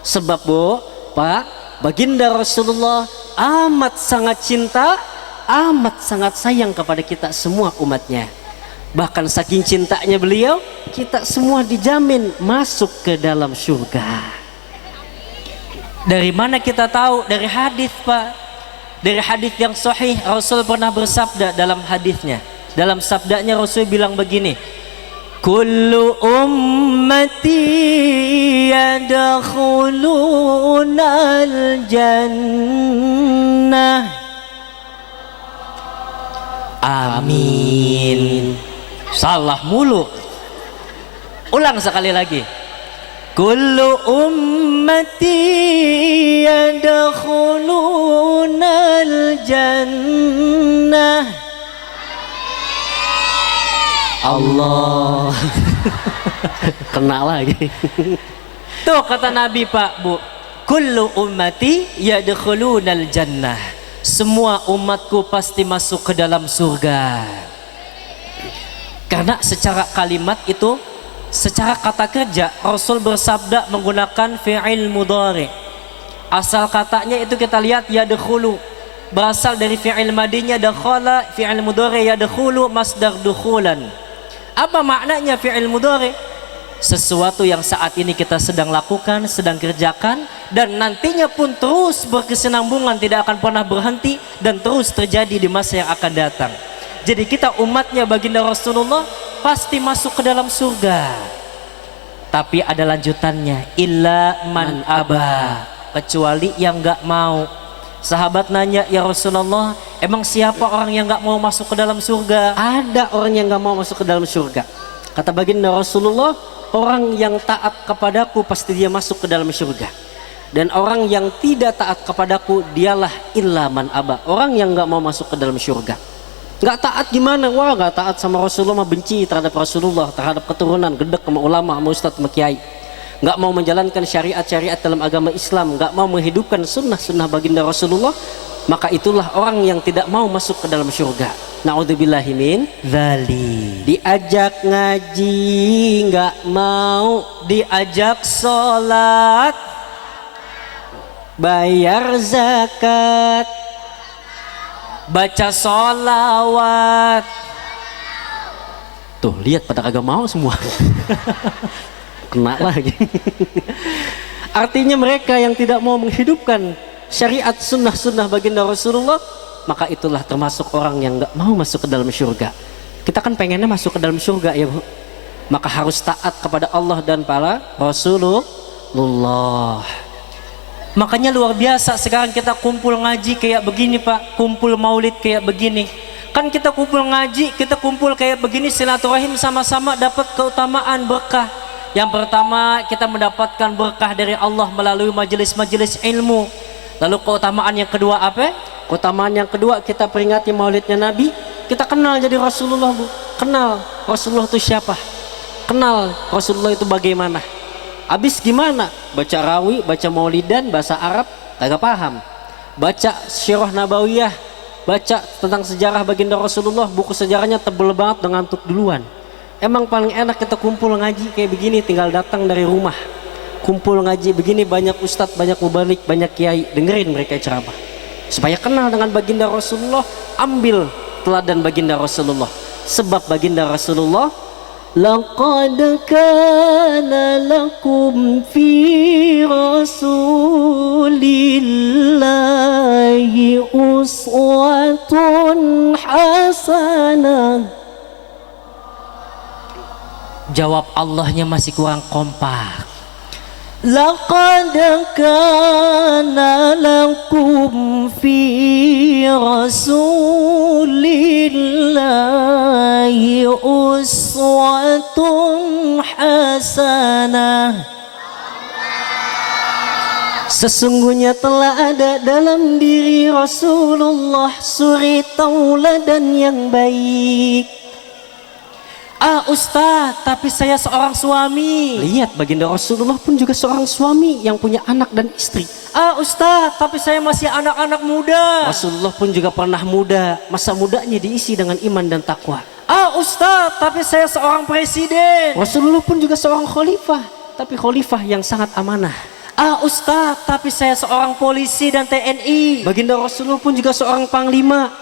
Sebab Bu, Pak, baginda Rasulullah amat sangat cinta, amat sangat sayang kepada kita semua umatnya. Bahkan saking cintanya beliau, kita semua dijamin masuk ke dalam surga. Dari mana kita tahu? Dari hadis Pak. Dari hadis yang sahih, Rasul pernah bersabda dalam hadisnya. Dalam sabdanya Rasul bilang begini, kullu ummati yadkhulunal jannah. Amin. Salah mulu. Ulang sekali lagi. Kullu ummati yadkhulunal jannah. Allah. Kena lagi. Tuh kata Nabi Pak Bu, kullu ummati yadkhulunal jannah. Semua umatku pasti masuk ke dalam surga. Karena secara kalimat itu, secara kata kerja Rasul bersabda menggunakan fi'il mudhari. Asal katanya itu kita lihat yadkhulu, berasal dari fi'il madinya dakhala, fi'il mudhari yadkhulu masdar dukhulan. Apa maknanya fi'il mudhari? Sesuatu yang saat ini kita sedang lakukan, sedang kerjakan, dan nantinya pun terus berkesinambungan, tidak akan pernah berhenti dan terus terjadi di masa yang akan datang. Jadi kita umatnya baginda Rasulullah pasti masuk ke dalam surga. Tapi ada lanjutannya, illa man aba, kecuali yang nggak mau. Sahabat nanya, ya Rasulullah, emang siapa orang yang nggak mau masuk ke dalam surga? Ada orang yang nggak mau masuk ke dalam surga. Kata baginda Rasulullah, orang yang taat kepadaku pasti dia masuk ke dalam surga. Dan orang yang tidak taat kepadaku dialah illa man aba, orang yang nggak mau masuk ke dalam surga. Nggak taat gimana? Wah, nggak taat sama Rasulullah, benci terhadap Rasulullah, terhadap keturunan, gedek sama ulama, sama ustadz, sama kiai. Nggak mau menjalankan syariat-syariat dalam agama Islam, nggak mau menghidupkan sunnah-sunnah baginda Rasulullah, maka itulah orang yang tidak mau masuk ke dalam surga. Na'udzubillahi min dzalik. Diajak ngaji nggak mau, Diajak sholat, bayar zakat, baca sholawat. tuh lihat pada kagak mau semua. Kena lagi. Artinya mereka yang tidak mau menghidupkan syariat sunnah-sunnah baginda Rasulullah, maka itulah termasuk orang yang nggak mau masuk ke dalam surga. Kita kan pengennya masuk ke dalam surga ya Bu, maka harus taat kepada Allah dan para Rasulullah. Makanya luar biasa sekarang kita kumpul ngaji kayak begini Pak, kumpul maulid kayak begini. Kan kita kumpul ngaji, kita kumpul kayak begini, silaturahim sama-sama dapat keutamaan berkah. Yang pertama kita mendapatkan berkah dari Allah melalui majelis-majelis ilmu. Lalu keutamaan yang kedua apa? Keutamaan yang kedua kita peringati maulidnya Nabi. Kita kenal jadi Rasulullah Bu. Kenal Rasulullah itu siapa? Kenal Rasulullah itu bagaimana? Habis gimana? Baca rawi, baca maulidan, bahasa Arab, kagak paham. Baca Sirah Nabawiyah, baca tentang sejarah baginda Rasulullah, buku sejarahnya tebel banget dengan ngantuk duluan. Emang paling enak kita kumpul ngaji kayak begini, tinggal datang dari rumah. Kumpul ngaji begini, banyak ustadz, banyak mubalik, banyak kiai, dengerin mereka ceramah. Supaya kenal dengan baginda Rasulullah, ambil teladan baginda Rasulullah. Sebab baginda Rasulullah, laqad kana lakum fi rasulillahi uswatun hasanah. Jawab Allahnya masih kurang kompak. Laqad kana lakum fi rasulillahi uswatun hasanah. Sesungguhnya telah ada dalam diri Rasulullah suri tauladan yang baik. Ah Ustaz, tapi saya seorang suami. Lihat baginda Rasulullah pun juga seorang suami yang punya anak dan istri. Ah Ustaz, tapi saya masih anak-anak muda. Rasulullah pun juga pernah muda. Masa mudanya diisi dengan iman dan takwa. Ah Ustaz, tapi saya seorang presiden. Rasulullah pun juga seorang khalifah, tapi khalifah yang sangat amanah. Ah Ustaz, tapi saya seorang polisi dan TNI. Baginda Rasulullah pun juga seorang panglima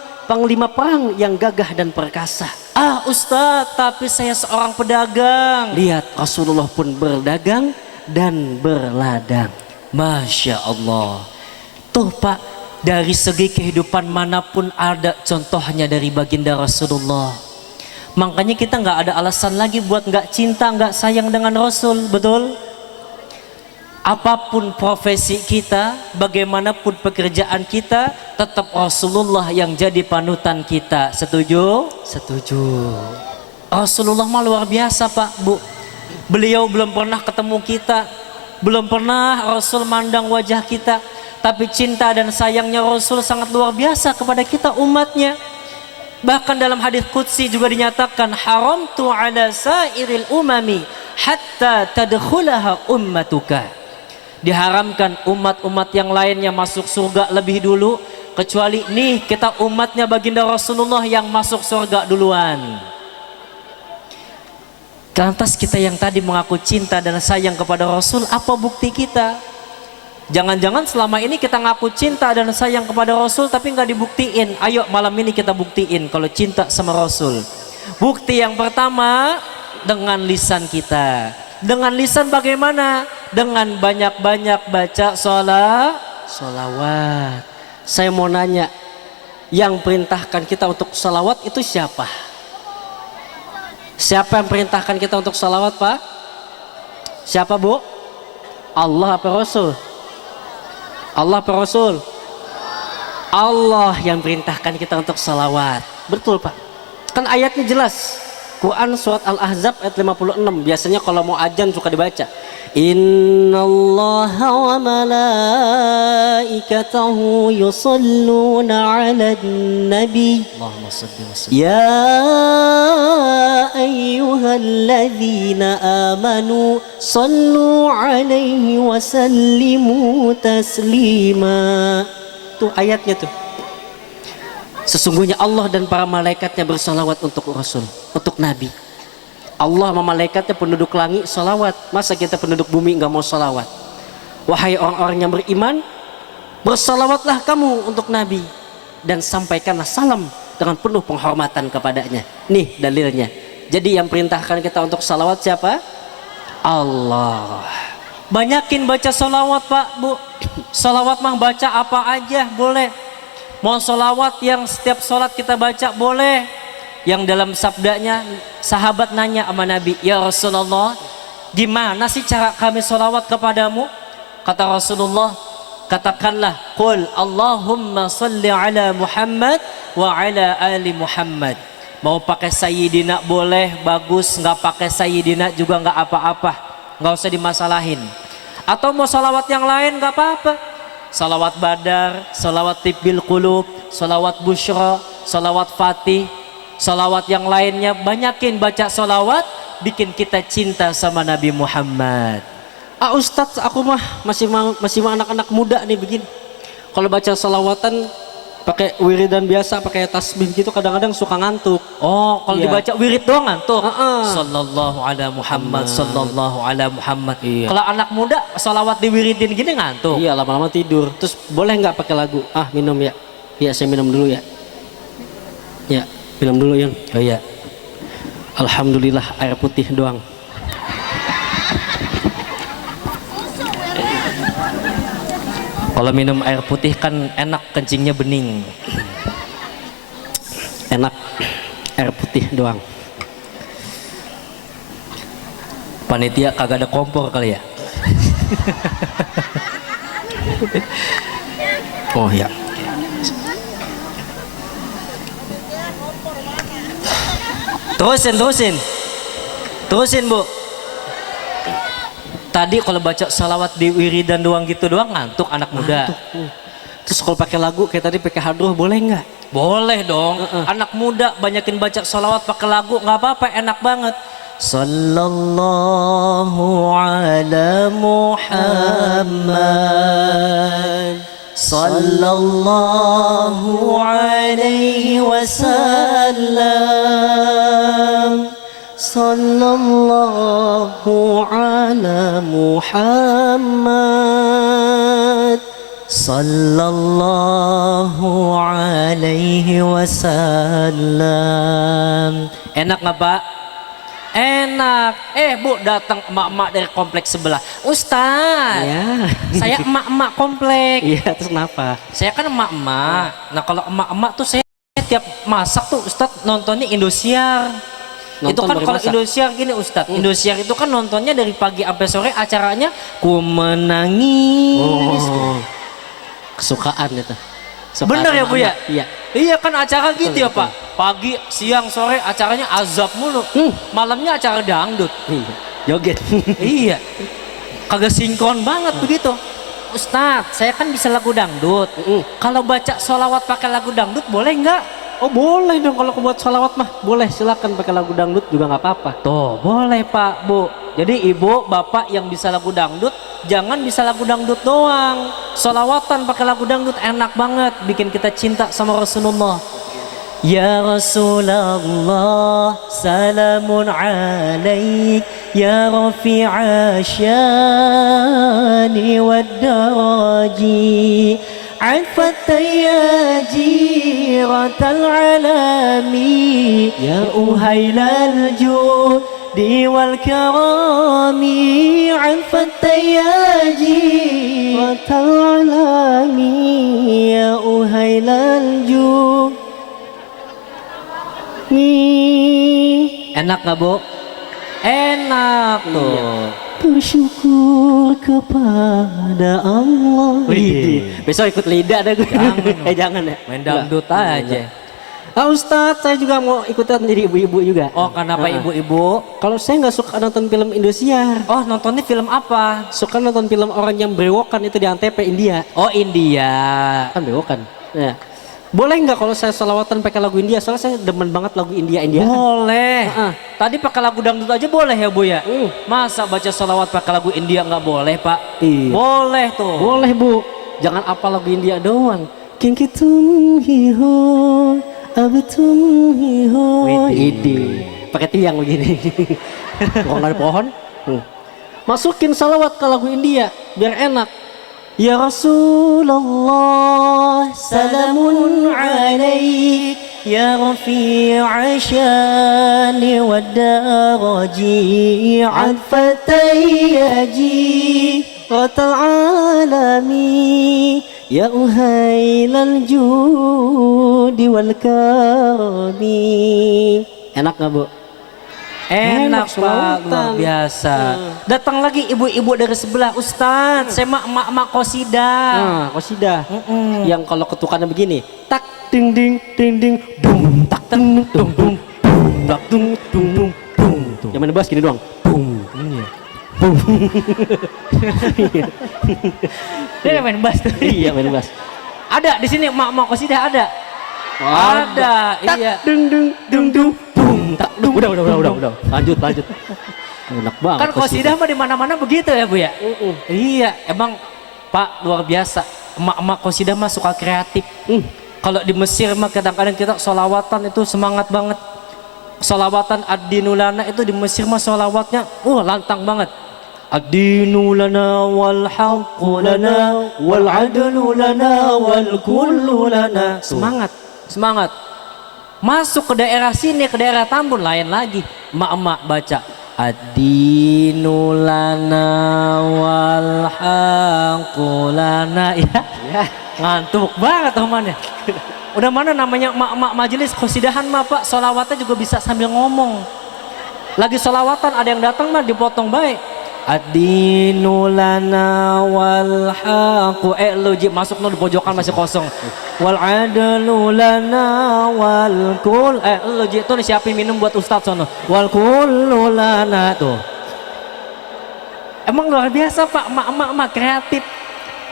perang yang gagah dan perkasa. Ah Ustaz, tapi saya seorang pedagang. Lihat Rasulullah pun berdagang dan berladang. Masya Allah. Tuh Pak, dari segi kehidupan manapun ada contohnya dari baginda Rasulullah. Makanya kita nggak ada alasan lagi buat nggak cinta, nggak sayang dengan Rasul, betul? Apapun profesi kita, bagaimanapun pekerjaan kita, tetap Rasulullah yang jadi panutan kita. Setuju? Setuju. Rasulullah mah luar biasa Pak Bu. Beliau belum pernah ketemu kita, belum pernah Rasul mandang wajah kita, tapi cinta dan sayangnya Rasul sangat luar biasa kepada kita umatnya. Bahkan dalam hadis qudsi juga dinyatakan, haramtu ala sairil umami hatta tadkhulaha ummatuka. Diharamkan umat-umat yang lainnya masuk surga lebih dulu, kecuali nih kita umatnya baginda Rasulullah yang masuk surga duluan. Lantas kita yang tadi mengaku cinta dan sayang kepada Rasul, apa bukti kita? Jangan-jangan selama ini kita ngaku cinta dan sayang kepada Rasul tapi nggak dibuktiin. Ayo malam ini kita buktiin kalau cinta sama Rasul. Bukti yang pertama dengan lisan kita. Dengan lisan bagaimana? Dengan banyak-banyak baca sholawat. Saya mau nanya, yang perintahkan kita untuk sholawat itu siapa? Siapa yang perintahkan kita untuk sholawat Pak? Siapa Bu? Allah apa Rasul? Allah apa Rasul? Allah yang perintahkan kita untuk sholawat. Betul Pak. Kan ayatnya jelas. Quran surat Al-Ahzab ayat 56. Biasanya kalau mau ajan suka dibaca. Innallaha wa malaikatahu yusalluna 'alan nabi. Allahumma shalli wa sallim. Ya ayyuhalladzina amanu sallu 'alaihi wa sallimu taslima. Tuh ayatnya tuh. Sesungguhnya Allah dan para malaikatnya bersalawat untuk Rasul, untuk Nabi. Allah sama malaikatnya penduduk langit salawat. Masa kita penduduk bumi nggak mau salawat? Wahai orang-orang yang beriman, bersalawatlah kamu untuk Nabi dan sampaikanlah salam dengan penuh penghormatan kepadanya. Nih dalilnya. Jadi yang perintahkan kita untuk salawat siapa? Allah. Banyakin baca sholawat Pak Bu. Sholawat mah baca apa aja boleh. Mau sholawat yang setiap sholat kita baca boleh. Yang dalam sabdanya sahabat nanya sama Nabi, ya Rasulullah, gimana sih cara kami sholawat kepadamu? Kata Rasulullah, katakanlah, qul Allahumma salli ala Muhammad wa ala ali Muhammad. Mau pakai sayyidina boleh, bagus. Nggak pakai sayyidina juga nggak apa-apa, nggak usah dimasalahin. Atau mau sholawat yang lain nggak apa-apa. Sholawat badar, sholawat tibbil qulub, sholawat busyra, sholawat fatih, sholawat yang lainnya. Banyakin baca sholawat, bikin kita cinta sama Nabi Muhammad. Ustadz, aku mah masih anak-anak muda nih begini. Kalau baca sholawatan pakai wiridan biasa, pakai tasbih gitu, kadang-kadang suka ngantuk. Oh, kalau Iya. dibaca wirid doang ngantuk. Heeh. Sallallahu ala Muhammad, sallallahu ala Muhammad. Iya. Kalau anak muda sholawat diwiridin gini ngantuk. Iya, lama-lama tidur. Terus boleh nggak pakai lagu? Ah, minum ya. Iya, saya minum dulu ya. Ya, minum dulu Yun. Oh iya. Alhamdulillah air putih doang. Kalau minum air putih kan enak, kencingnya bening. Enak air putih doang. Panitia kagak ada kompor kali ya. Oh ya. Terusin Bu. Tadi kalau baca salawat di wiridan doang gitu doang ngantuk anak muda. Terus kalau pakai lagu kayak tadi pakai hadroh boleh nggak? Boleh dong. Anak muda banyakin baca salawat pakai lagu nggak apa-apa, enak banget. Sallallahu ala Muhammad, sallallahu alaihi wasallam, sallallahu ala Muhammad, sallallahu alaihi wasallam. Enak nggak Pak? Enak. Bu, datang emak-emak dari kompleks sebelah. Ustaz, Ya. saya emak-emak komplek. Iya, terus kenapa? Saya kan emak-emak. Nah kalau emak-emak tuh saya tiap masak tuh Ustaz nontonnya Indosiar. Nonton Itu kan dari kalau masak? Indosiar gini Ustaz. Indosiar itu kan nontonnya dari pagi sampai sore, acaranya ku menangis. Oh, kesukaan itu. Kesukaan Bener ya Bu ya? Iya. Iya kan acara gitu ya betul. Pak. Pagi, siang, sore acaranya azab mulu. Malamnya acara dangdut. Iya. Joget. Iya. Kagak sinkron banget begitu. Ustadz, saya kan bisa lagu dangdut. Kalau baca sholawat pakai lagu dangdut boleh nggak? Oh boleh dong, kalau buat sholawat mah boleh, silakan pakai lagu dangdut juga nggak apa-apa. Tuh, boleh Pak, Bu. Jadi ibu, bapak yang bisa lagu dangdut, jangan bisa lagu dangdut doang. Sholawatan pakai lagu dangdut enak banget, bikin kita cinta sama Rasulullah. Ya Rasulullah, salamun alaik, ya rafi'a syani wad daraji, عفت يا جيرة العالم يا أهيل الجود والكرام عفت يا جيرة العالم يا أهيل الجود. Enak nggak Bu? Enak tuh. Iya. Bersyukur kepada Allah. Besok ikut lidah ada gue. Jangan ya. Main dangdut aja. Ustadz, saya juga mau ikutan jadi ibu-ibu juga. Oh, kenapa ibu-ibu? Kalau saya nggak suka nonton film Indosiar. Oh, nontonnya film apa? Suka nonton film orang yang berewokan itu di Antv India. Oh, India. Kan berewokan. Ya. Boleh nggak kalau saya sholawatan pakai lagu India? Soalnya saya demen banget lagu India. Boleh. Heeh. Tadi pakai lagu dangdut aja boleh ya Bu ya? Masa baca sholawat pakai lagu India nggak boleh Pak? Iya. Boleh tuh. Boleh Bu. Jangan apa lagu India doang. Kinkitum hiho, abetum hiho. Idi. Pakai tiang begini. Kalau nggak ada pohon. Masukin salawat ke lagu India biar enak. Ya Rasulullah, salamun alaik, يا رفيع الشان والدرج عفة يجيرة العالم يا أهيل الجود والكرم. Enak nggak Bu? Enak Pak, luar biasa. Datang lagi ibu-ibu dari sebelah, Ustadz, saya emak-emak kosidah. Nah, kosidah. Yang kalau ketukannya begini, tak ding ding ding ding, dum tak ding dum dum, tak dum dum dum dum. Yang main bass gini doang. Bum. Dia main bass tuh. Iya, main bass. Ada di sini emak-emak kosidah ada. Ada, iya. Dung dung dung dung. Tak, udah. Lanjut. Enak banget. Kan qasidah mah di mana-mana begitu ya Bu ya. Iya, emang Pak luar biasa. Emak-emak qasidah mah suka kreatif. Kalau di Mesir mah kadang-kadang kita sholawatan itu semangat banget. Sholawatan ad-dinulana itu di Mesir mah sholawatnya, lantang banget. Ad-dinu lana wal haqqu lana wal adlu lana wal kullu lana. Semangat. Masuk ke daerah sini, ke daerah Tambun lain lagi. Emak-emak baca ad-dinu lana wal haqqu lana. Ya. Ngantuk banget temannya. Udah mana namanya emak-emak majelis qasidahan mah Pak, sholawatnya juga bisa sambil ngomong. Lagi sholawatan ada yang datang mah dipotong baik. Ad-dinu lana wal haqqu, lu Ji masuk no di pojokan masih kosong. Wal adlu lana wal kul, lu Ji tuh siapin minum buat Ustadz sono. Wal kullu lana tuh. Emang luar biasa Pak, emak-emak kreatif.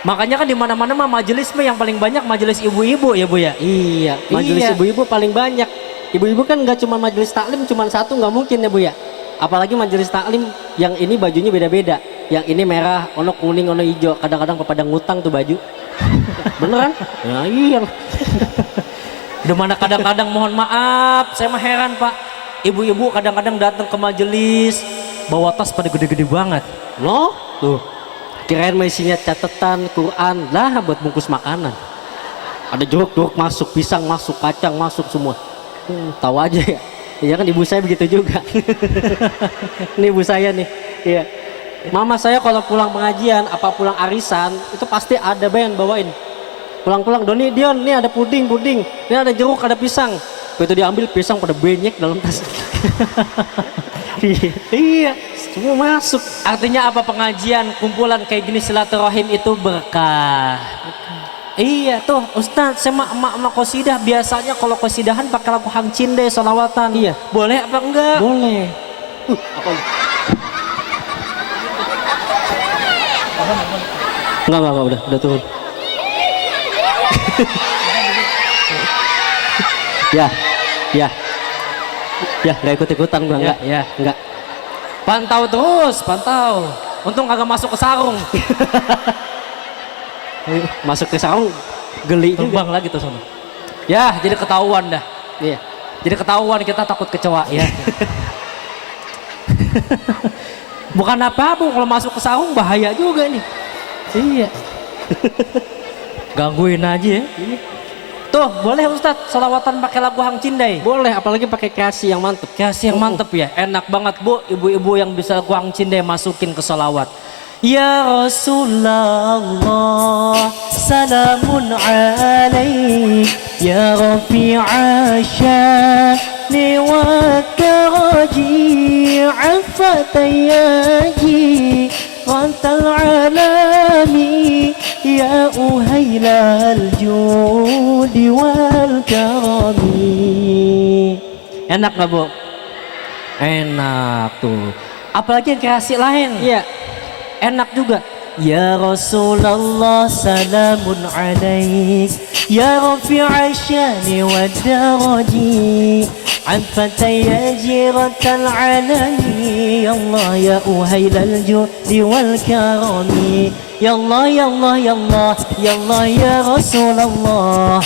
Makanya kan di mana-mana mah majelis mah yang paling banyak majelis ibu-ibu ya Bu ya. Iya, majelis ibu-ibu paling banyak. Ibu-ibu kan nggak cuma majelis taklim cuma satu, nggak mungkin ya Bu ya. Apalagi majelis taklim yang ini bajunya beda-beda. Yang ini merah, ono kuning, ono hijau. Kadang-kadang pada ngutang tuh baju. Beneran? Ya iya. Udah mana kadang-kadang mohon maaf, saya mah heran Pak. Ibu-ibu kadang-kadang datang ke majelis bawa tas pada gede-gede banget. Loh, tuh. Kirain isinya catatan, Quran, lah buat bungkus makanan. Ada jeruk masuk, pisang masuk, kacang masuk semua. Tahu aja ya. Iya kan ibu saya begitu juga. Ini ibu saya nih. Iya. Mama saya kalau pulang pengajian, apa pulang arisan, itu pasti ada band bawain. Pulang-pulang, Doni, Dion, nih ada puding. Ini ada jeruk, ada pisang. Begitu diambil pisang pada benyek dalam tas. Iya, semua masuk. Artinya apa pengajian, kumpulan kayak gini silaturahim itu berkah. Iya tuh Ustadz, saya emak-emak qasidah biasanya kalau qasidahan pakai lagu Hang Cinde sholawatan. Iya. Boleh apa enggak? Boleh. Enggak, udah turun. Ya, nggak ikut-ikutan gua enggak. Ya. Enggak. Pantau terus, pantau. Untung kagak masuk ke sarung. Masuk ke sarung geli terbang lagi tuh sana. Ya, jadi ketahuan dah. Iya. Jadi ketahuan kita takut kecoa ya. Bukan apa-apa kalau masuk ke sarung bahaya juga nih. Iya. Gangguin aja ya. Tuh, boleh Ustadz sholawatan pakai lagu Hang Cindai? Boleh, apalagi pakai kreasi yang mantep. Kreasi yang mantep ya, enak banget Bu, ibu-ibu yang bisa lagu Hang Cindai masukin ke sholawat. Ya Rasulullah, salamun alaik, ya Rafi'a sya'ni wa karaji, afatayaji, rantal alami, ya uhailal judi wal karami. Enak gak Bu? Enak tuh. Apalagi yang kreasi lain. Iya. Enak juga. Ya Rasulullah salamun alaik, ya Rafi'a sya'ni wa daraji, anfataya jiratal alami, ya Allah ya uhailal judi wal karami, ya Allah ya Allah ya Allah ya Allah ya Rasulullah,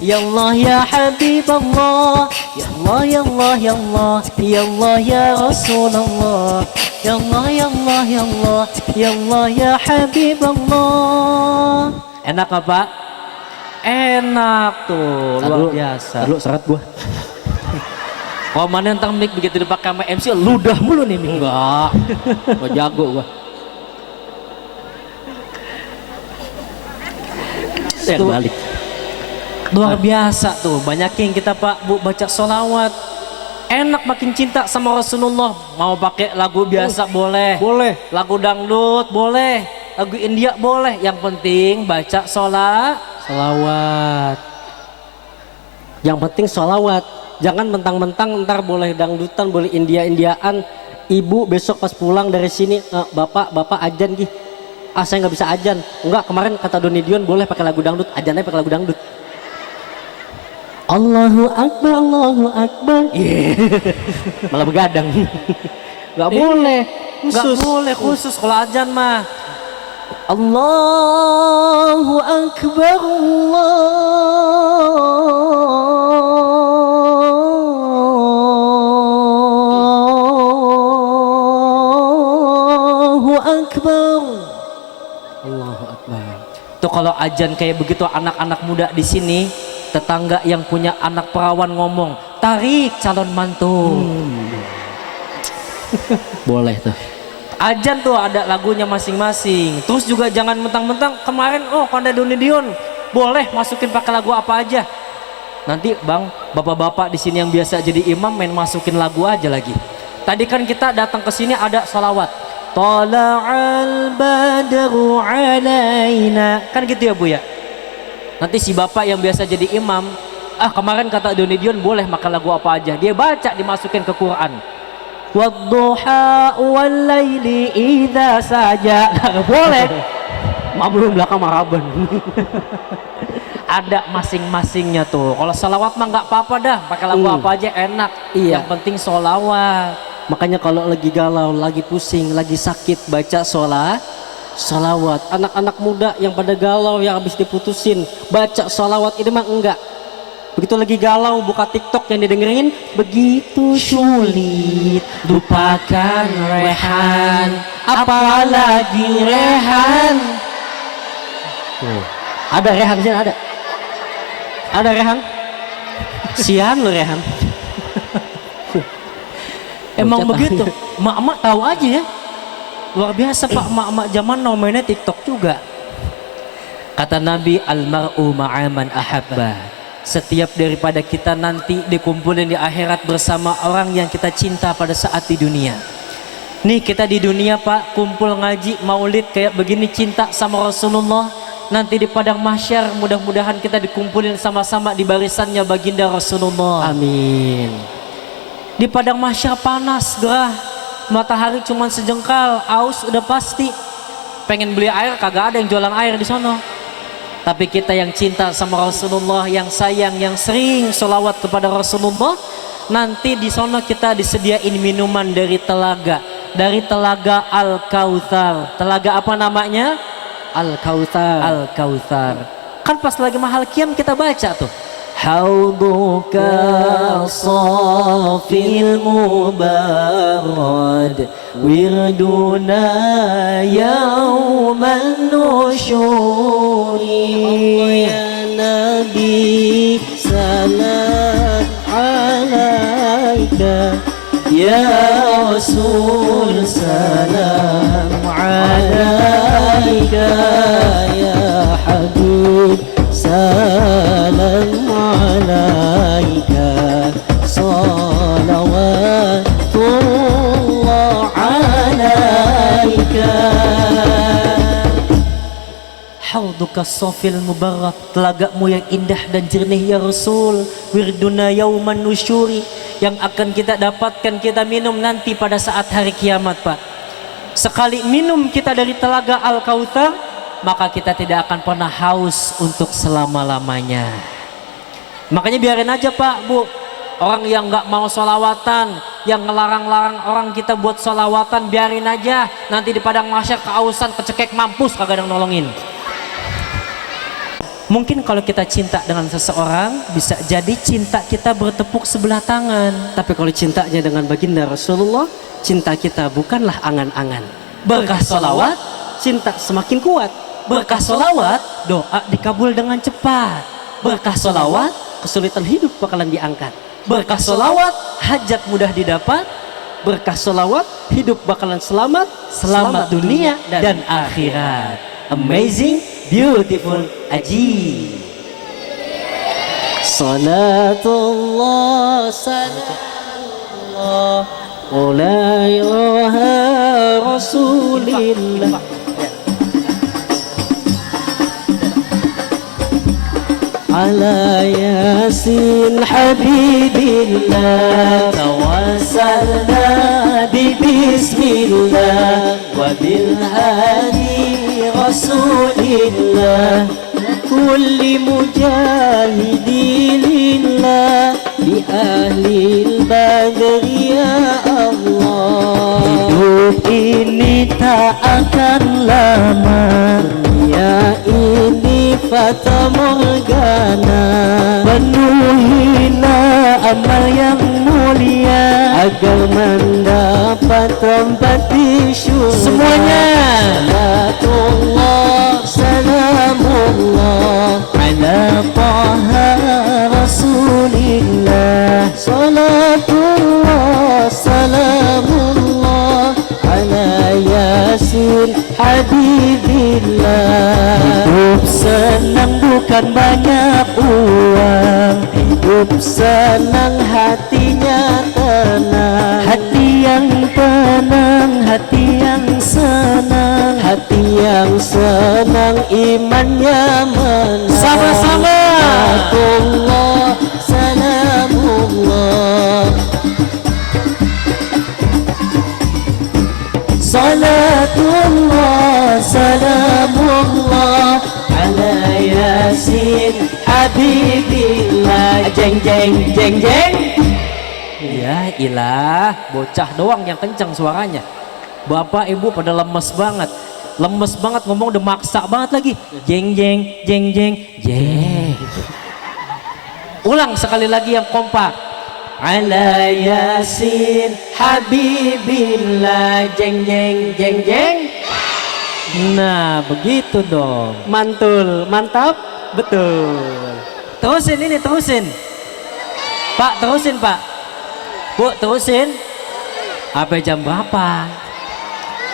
ya Allah ya Habib Allah, ya Allah ya Allah ya Allah ya Allah ya Rasulullah, ya Allah ya Allah ya Allah ya Allah ya Habib Allah. Enak apa? enak tuh, luar biasa. Dulu seret gua. Kalau mana tentang mic begitu dipakai sama MC ludah mulu nih mic. Enggak. Gua jago gua. Saya balik. Luar biasa tuh, banyak yang kita Pak Bu baca sholawat. Enak makin cinta sama Rasulullah. Mau pakai lagu biasa boleh. Boleh. Lagu dangdut boleh. Lagu India boleh. Yang penting baca Sholawat. Yang penting sholawat. Jangan mentang-mentang ntar boleh dangdutan, boleh India-Indiaan. Ibu besok pas pulang dari sini, bapak ajan gih. Ah saya nggak bisa ajan. Enggak, kemarin kata Doni Dion boleh pakai lagu dangdut, ajannya pakai lagu dangdut. Allahu Akbar, Allahu Akbar. Malah begadang. Nggak boleh. nggak boleh khusus kalau ajan mah. Allahu Akbar, Allahu Akbar. Allahu Akbar. Tuh kalau ajan kayak begitu anak-anak muda di sini, tetangga yang punya anak perawan ngomong, tarik calon mantu. Boleh tuh. Ajan tuh ada lagunya masing-masing. Terus juga jangan mentang-mentang kemarin Konda Doni Dion boleh masukin pakai lagu apa aja. Nanti bang, bapak-bapak di sini yang biasa jadi imam main masukin lagu aja lagi. Tadi kan kita datang ke sini ada sholawat. Tala'al badru alaina. Kan gitu ya Bu ya. Nanti si bapak yang biasa jadi imam, kemarin kata Doni Dion boleh makan lagu apa aja. Dia baca dimasukin ke Quran. Wadduha wal laili idza saja. Nggak boleh. Mablum belakang maraban. Ada masing-masingnya tuh. Kalau sholawat mah nggak apa-apa dah, pakai lagu apa aja enak. Iya. Yang penting sholawat. Makanya kalau lagi galau, lagi pusing, lagi sakit, baca sholawat. Anak-anak muda yang pada galau, yang habis diputusin, baca sholawat ini mah enggak. Begitu lagi galau, buka TikTok yang didengerin, begitu sulit lupakan rehan, apalagi rehan. Ada rehan sih, ada. Ada rehan. Sian lu rehan. Emang begitu, mak-mak tahu aja ya. Luar biasa Pak, mak-mak zaman now mainnya TikTok juga. Kata Nabi, almar'u ma'aman ahabba. Setiap daripada kita nanti dikumpulin di akhirat bersama orang yang kita cinta pada saat di dunia. Nih kita di dunia Pak, kumpul ngaji, maulid kayak begini, cinta sama Rasulullah. Nanti di padang mahsyar mudah-mudahan kita dikumpulin sama-sama di barisannya baginda Rasulullah. Amin. Di padang mahsyar panas, gerah, matahari cuma sejengkal, aus udah pasti. Pengen beli air kagak ada yang jualan air di sono. Tapi kita yang cinta sama Rasulullah, yang sayang, yang sering sholawat kepada Rasulullah, nanti di sono kita disediain minuman dari telaga Al-Kautsar. Telaga apa namanya? Al-Kautsar. Al-Kautsar. Kan pas lagi mahal kiam kita baca tuh. Hauduka safil mubarad wirduna yauman nusyuri. Ya Nabi salam alaika, ya Rasul salam alaika, ya Habib salam alaika, salawatullah alaika. Hauduka safil mubarak, telagamu yang indah dan jernih ya Rasul. Wirduna yauman nusyuri, yang akan kita dapatkan, kita minum nanti pada saat hari kiamat Pak. Sekali minum kita dari telaga Al-Kautsar, maka kita tidak akan pernah haus untuk selama-lamanya. Makanya biarin aja Pak Bu, orang yang nggak mau sholawatan, yang ngelarang-larang orang kita buat sholawatan, biarin aja. Nanti di padang mahsyar kehausan, kecekek, mampus kagak ada yang nolongin. Mungkin kalau kita cinta dengan seseorang, bisa jadi cinta kita bertepuk sebelah tangan. Tapi kalau cintanya dengan baginda Rasulullah, cinta kita bukanlah angan-angan. Berkah sholawat, cinta semakin kuat. berkah solawat, doa dikabul dengan cepat. Berkah solawat, kesulitan hidup bakalan diangkat. Berkah solawat, hajat mudah didapat. Berkah solawat, hidup bakalan selamat. Selamat dunia dan akhirat. Amazing, beautiful, ajib. Salatullah, salamullah, ala Rasulillah. على ياسين حبيب الله توسلنا ببسم الله وبالهادي رسول الله كل مجاهد لله بأهل البدر يا الله. Hidup ini tak akan lama, dunia ini fata morgana. Penuhilah amal yang mulia agar mendapat tempat di syurga. Semuanya. Salatullah, salamullah ala Taha Rasulillah. Salatullah, salamullah ala Yasin Habibillah. Hidup senang bukan banyak uang, hidup senang hatinya tenang. Hati yang tenang, hati yang senang, hati yang senang imannya menang. Sama-sama. Salatullah, salamullah. Salatullah, salamullah ala Yasin Habibillah. Jeng jeng jeng jeng. Ya ilah, bocah doang yang kencang suaranya. Bapak ibu pada lemes banget. Lemes banget ngomong, udah maksa banget lagi. Jeng jeng jeng jeng jeng. Ulang sekali lagi yang kompak. Ala Yasin Habibillah. Jeng jeng jeng jeng. Nah begitu dong. Mantul, mantap, betul. Terusin ini, terusin. Pak, terusin Pak. Bu, terusin. Sampai jam berapa?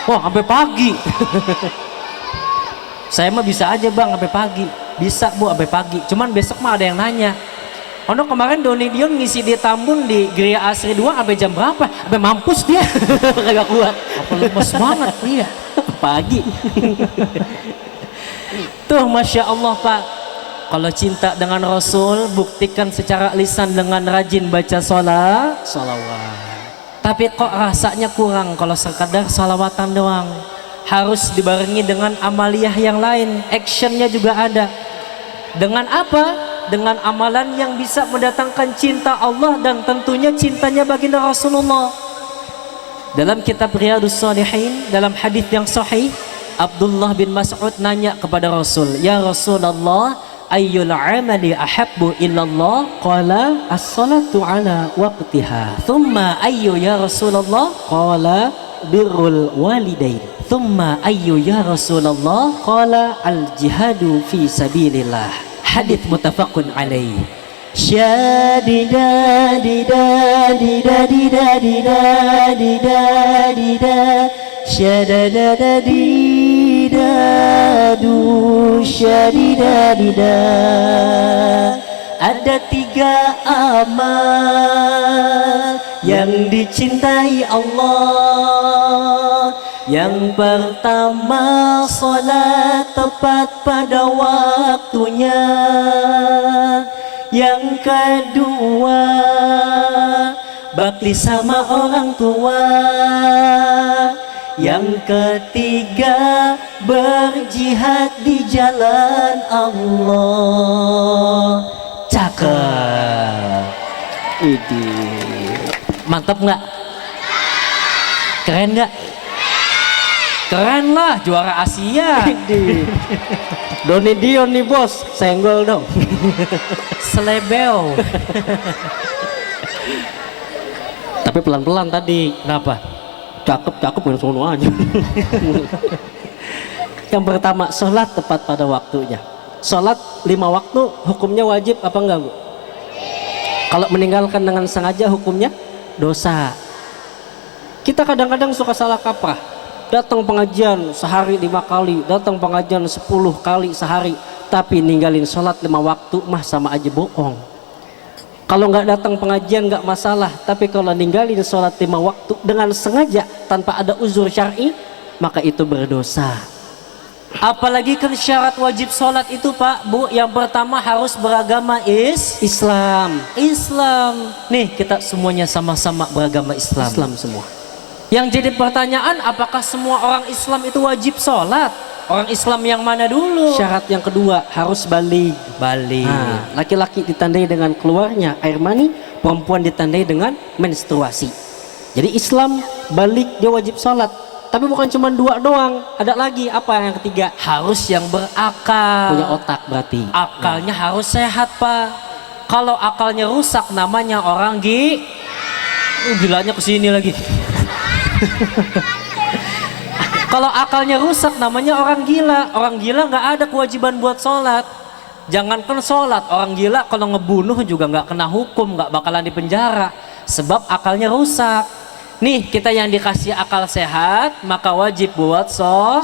Wah, sampai pagi. Saya mah bisa aja bang, sampai pagi. Bisa bu, sampai pagi. Cuman besok mah ada yang nanya. Ono kemarin Doni Dion ngisi di Tambun di Geria Asri 2 sampai jam berapa? Sampai mampus dia. Kagak kuat. Apa lemes banget iya. Pagi. Tuh Masya Allah Pak. Kalau cinta dengan Rasul, buktikan secara lisan dengan rajin baca salawat. Tapi kok rasanya kurang kalau sekadar salawatan doang. Harus dibarengi dengan amaliyah yang lain. Actionnya juga ada. Dengan apa? Dengan amalan yang bisa mendatangkan cinta Allah dan tentunya cintanya baginda Rasulullah. Dalam kitab Riyadhus Shalihin, dalam hadis yang sahih, Abdullah bin Mas'ud nanya kepada Rasul, "Ya Rasulullah, ayyul amali ahabbu illallah?" Qala as-salatu ala waqtiha. Thumma ayyu ya Rasulullah? Qala birrul walidain. Thumma ayyu ya Rasulullah? Qala al-jihadu fi sabilillah. Hadits muttafaqun alaih. Syadida dida dida dida dida dida dida syadada dida du syadida dida. Ada 3 amal yang dicintai Allah. Yang pertama salat tepat pada waktunya. Yang kedua bakti sama orang tua. Yang ketiga berjihad di jalan Allah. Cakep. Idi. Mantap nggak? Keren nggak? Keren lah, juara Asia. Doni Dion nih bos, senggol dong. Selebel. Tapi pelan-pelan tadi. Kenapa? Cakep yang sono aja. Yang pertama, sholat tepat pada waktunya. Sholat 5 waktu hukumnya wajib apa enggak, Bu? Kalau meninggalkan dengan sengaja hukumnya dosa. Kita kadang-kadang suka salah kaprah. Datang pengajian sehari 5 kali, datang pengajian 10 kali sehari, tapi ninggalin sholat 5 waktu mah sama aja bohong. Kalau nggak datang pengajian nggak masalah, tapi kalau ninggalin sholat 5 waktu dengan sengaja tanpa ada uzur syar'i, maka itu berdosa. Apalagi kan syarat wajib sholat itu Pak Bu, yang pertama harus beragama Islam. Islam. Nih kita semuanya sama-sama beragama Islam. Islam semua. Yang jadi pertanyaan, apakah semua orang Islam itu wajib sholat? Orang Islam yang mana dulu? Syarat yang kedua harus balik. Balik. Nah, laki-laki ditandai dengan keluarnya air mani, perempuan ditandai dengan menstruasi. Jadi Islam balik dia wajib sholat. Tapi bukan cuma 2 doang, ada lagi apa yang ketiga? Harus yang berakal. Punya otak berarti. Akalnya harus sehat Pak. Kalau akalnya rusak namanya orang gilanya kesini lagi. Kalau akalnya rusak namanya orang gila. Orang gila nggak ada kewajiban buat sholat. Jangankan sholat, orang gila kalau ngebunuh juga nggak kena hukum, nggak bakalan dipenjara. Sebab akalnya rusak. Nih kita yang dikasih akal sehat, maka wajib buat sholat.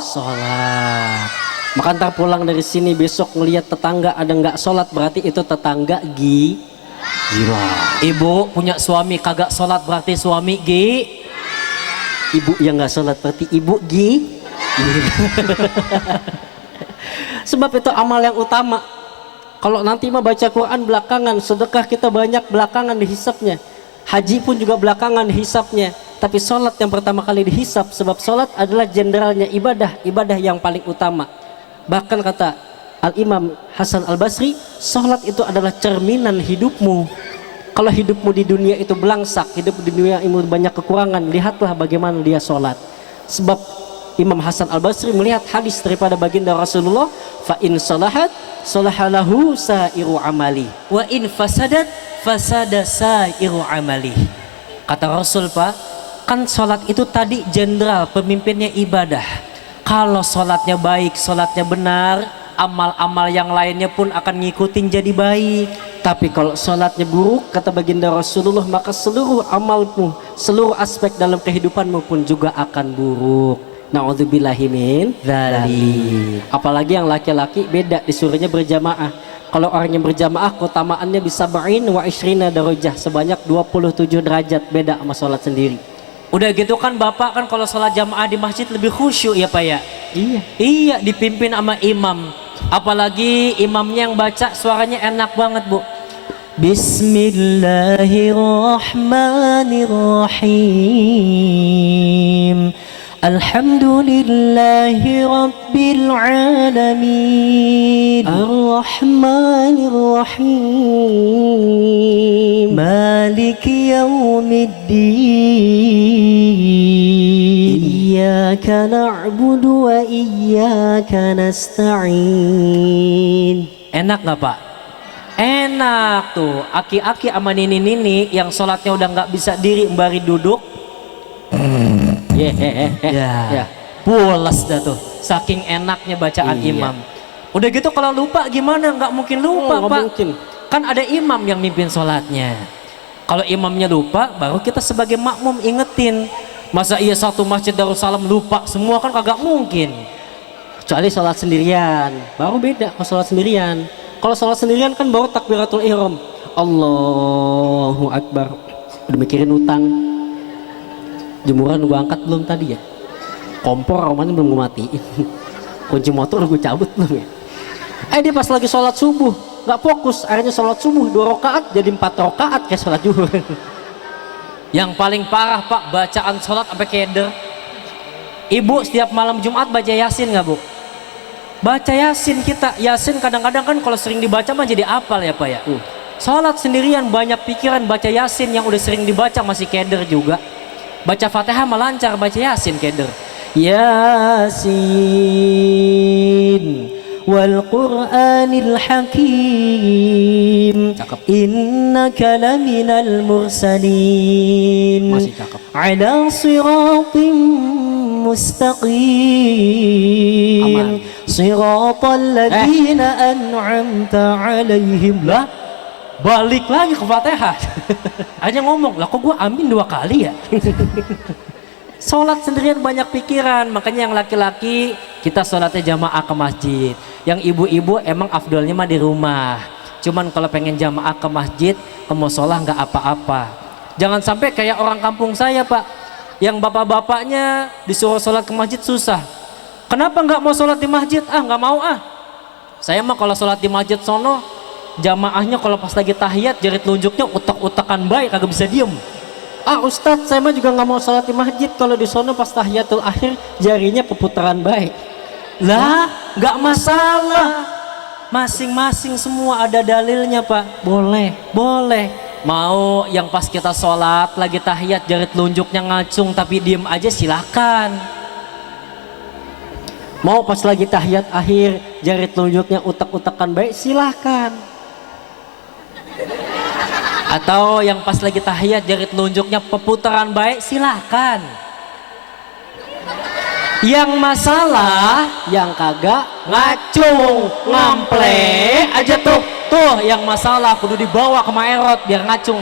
Maka ntar pulang dari sini besok ngelihat tetangga ada nggak sholat, berarti itu tetangga gila. Ibu punya suami kagak sholat berarti suami Ibu yang nggak sholat berarti ibu Sebab itu amal yang utama. Kalau nanti mah baca Quran belakangan, sedekah kita banyak belakangan dihisapnya, haji pun juga belakangan dihisapnya. Tapi sholat yang pertama kali dihisap, sebab sholat adalah jenderalnya ibadah yang paling utama. Bahkan kata Al-Imam Hasan Al-Basri, sholat itu adalah cerminan hidupmu. Kalau hidupmu di dunia itu belangsak, hidup di dunia itu banyak kekurangan, lihatlah bagaimana dia sholat. Sebab Imam Hasan Al-Basri melihat hadis daripada baginda Rasulullah, fa in salahat salahalahu sairu amali wa in fasadat fasada sairu amali. Kata Rasul Pak, kan sholat itu tadi jenderal, pemimpinnya ibadah. Kalau sholatnya baik, sholatnya benar, amal-amal yang lainnya pun akan ngikutin jadi baik. Tapi kalau sholatnya buruk, kata baginda Rasulullah, maka seluruh amalmu, seluruh aspek dalam kehidupanmu pun juga akan buruk. Na'udzubillahi min dzalik. Apalagi yang laki-laki beda, disuruhnya berjamaah. Kalau orang yang berjamaah keutamaannya bisa ba'in wa ishrina darajah, sebanyak 27 derajat, beda sama sholat sendiri. Udah gitu kan Bapak kan kalau sholat jamaah di masjid lebih khusyuk ya Pak ya? Iya, dipimpin sama imam. Apalagi imamnya yang baca suaranya enak banget Bu. Bismillahirrahmanirrahim. Alhamdulillahi Rabbil Alamin. Ar-Rahmanir-Rahim. Maliki Yawmiddin. Iyyaka na'budu wa iyyaka nasta'in. Enak gak Pak? Enak tuh. Aki-aki sama nini-nini yang sholatnya udah gak bisa diri mbari duduk. Ya. Pulas dah tuh. Saking enaknya bacaan imam. Udah gitu kalau lupa gimana? Nggak mungkin lupa Pak. Mungkin. Kan ada imam yang mimpin sholatnya. Kalau imamnya lupa, baru kita sebagai makmum ingetin. Masa iya satu masjid Darussalam lupa semua, kan kagak mungkin. Kecuali sholat sendirian, baru beda kalau sholat sendirian. Kalau sholat sendirian kan baru takbiratul ihram, Allahu Akbar. Udah mikirin utang. Jemuran gue angkat belum tadi ya? Kompor amannya belum gue matiin. Kunci motor gue cabut belum ya? Dia pas lagi sholat subuh nggak fokus, akhirnya sholat subuh 2 rakaat jadi 4 rakaat kayak sholat zuhur. Yang paling parah Pak, bacaan sholat sampai keder. Ibu setiap malam Jumat baca Yasin nggak Bu? Baca Yasin kita. Yasin kadang-kadang kan kalau sering dibaca mah jadi apal ya Pak ya. Sholat sendirian banyak pikiran, baca Yasin yang udah sering dibaca masih keder juga. Baca Fatihah mah lancar, baca Yasin keder. Yasin wal Qur'anil Hakim. Cakep. Innaka laminal mursalin. Masih cakep. Ala siratim mustaqim siratal ladzina an'amta 'alaihim. Lah, balik lagi ke Fatihah. Hanya ngomong, lah kok gua amin 2 kali ya? Sholat sendirian banyak pikiran, makanya yang laki-laki kita sholatnya jamaah ke masjid. Yang ibu-ibu emang afdolnya mah di rumah. Cuman kalau pengen jamaah ke masjid, ke musola nggak apa-apa. Jangan sampai kayak orang kampung saya Pak, yang bapak-bapaknya disuruh sholat ke masjid susah. Kenapa nggak mau sholat di masjid? Ah nggak mau ah. Saya mah kalau sholat di masjid sono, jamaahnya kalau pas lagi tahiyat jari telunjuknya utak-utakan baik, kagak bisa diem. Ah Ustadz, saya mah juga nggak mau sholat di masjid kalau di sono pas tahiyatul akhir jarinya peputaran baik. Lah, nggak masalah. Masing-masing semua ada dalilnya Pak. Boleh. Boleh. Mau yang pas kita sholat lagi tahiyat jari telunjuknya ngacung tapi diem aja silakan. Mau pas lagi tahiyat akhir jari telunjuknya utak-utakan baik, silahkan. Atau yang pas lagi tahiyat jari telunjuknya peputaran baik, silahkan. Yang masalah Yang kagak ngacung, ngample aja tuh. Tuh yang masalah kudu dibawa ke Maerot biar ngacung.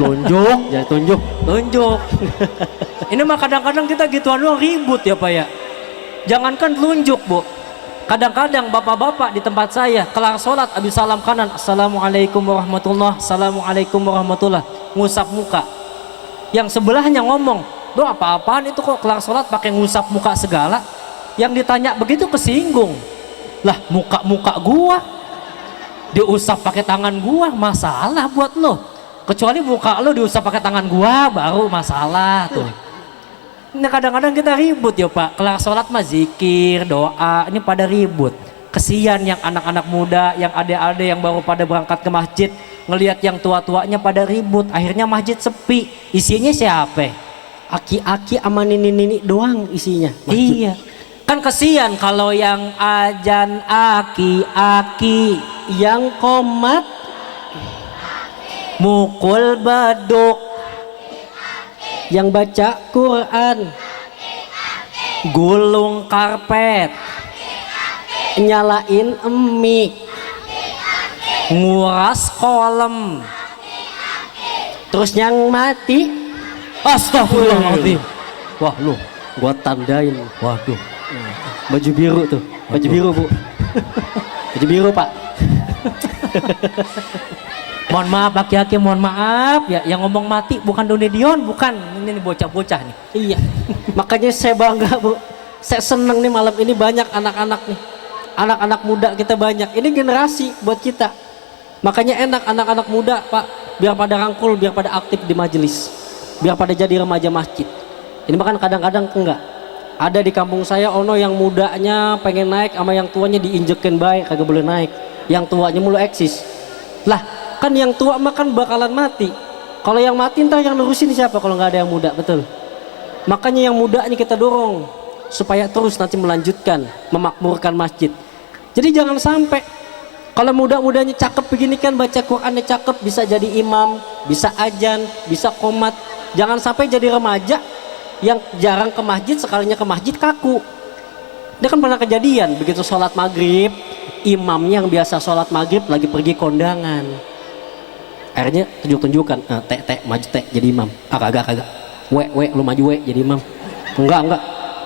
tunjuk, ya tunjuk. Tunjuk. Ini mah kadang-kadang kita gituan doang ribut ya Pak ya. Jangankan tunjuk Bu. Kadang-kadang bapak-bapak di tempat saya kelar sholat habis salam kanan, assalamualaikum warahmatullah, assalamualaikum warahmatullah, ngusap muka. Yang sebelahnya ngomong, doh apa-apaan itu kok kelar sholat pakai ngusap muka segala. Yang ditanya begitu kesinggung. Lah muka-muka gua diusap pakai tangan gua, masalah buat lo. Kecuali muka lo diusap pakai tangan gua baru masalah tuh. Ini kadang-kadang kita ribut ya Pak, kelar sholat mah zikir, doa, ini pada ribut. Kesian yang anak-anak muda, yang adik-adik yang baru pada berangkat ke masjid, ngelihat yang tua-tuanya pada ribut, akhirnya masjid sepi. Isinya siapa? Aki-aki sama nini-nini doang isinya. Iya. Kan kesian kalau yang ajan aki-aki, Yang komat mukul baduk, yang baca Quran, gulung karpet, nyalain emik, nguras kolam. terus yang mati. Astagfirullahaladzim. Wah lu, gua tandain. Waduh. Baju biru tuh, baju biru Bu. Baju biru Pak. Mohon maaf laki-laki, mohon maaf ya, yang ngomong mati bukan Donedion, bukan. Ini bocah-bocah nih. Iya, makanya saya bangga Bu. Saya seneng nih malam ini banyak anak-anak nih. Anak-anak muda kita banyak. Ini generasi buat kita. Makanya enak anak-anak muda Pak. Biar pada rangkul, biar pada aktif di majelis. Biar pada jadi remaja masjid. Ini bahkan kadang-kadang enggak. Ada di kampung saya ono yang mudanya pengen naik sama yang tuanya diinjekin baik, kagak boleh naik. Yang tuanya mulu eksis. Lah, kan yang tua mah kan bakalan mati. Kalau yang mati ntar yang nerusin siapa kalau nggak ada yang muda, betul. Makanya yang muda ini kita dorong supaya terus nanti melanjutkan memakmurkan masjid. Jadi jangan sampai kalau muda-mudanya cakep begini kan baca Qurannya cakep, bisa jadi imam, bisa ajan, bisa qomat. Jangan sampai jadi remaja yang jarang ke masjid, sekalinya ke masjid kaku. Dia kan pernah kejadian begitu sholat maghrib, imamnya yang biasa sholat maghrib lagi pergi kondangan. Akhirnya tunjuk-tunjukkan, tek maju tek jadi imam. Ah kagak. We lu maju we jadi imam. Enggak.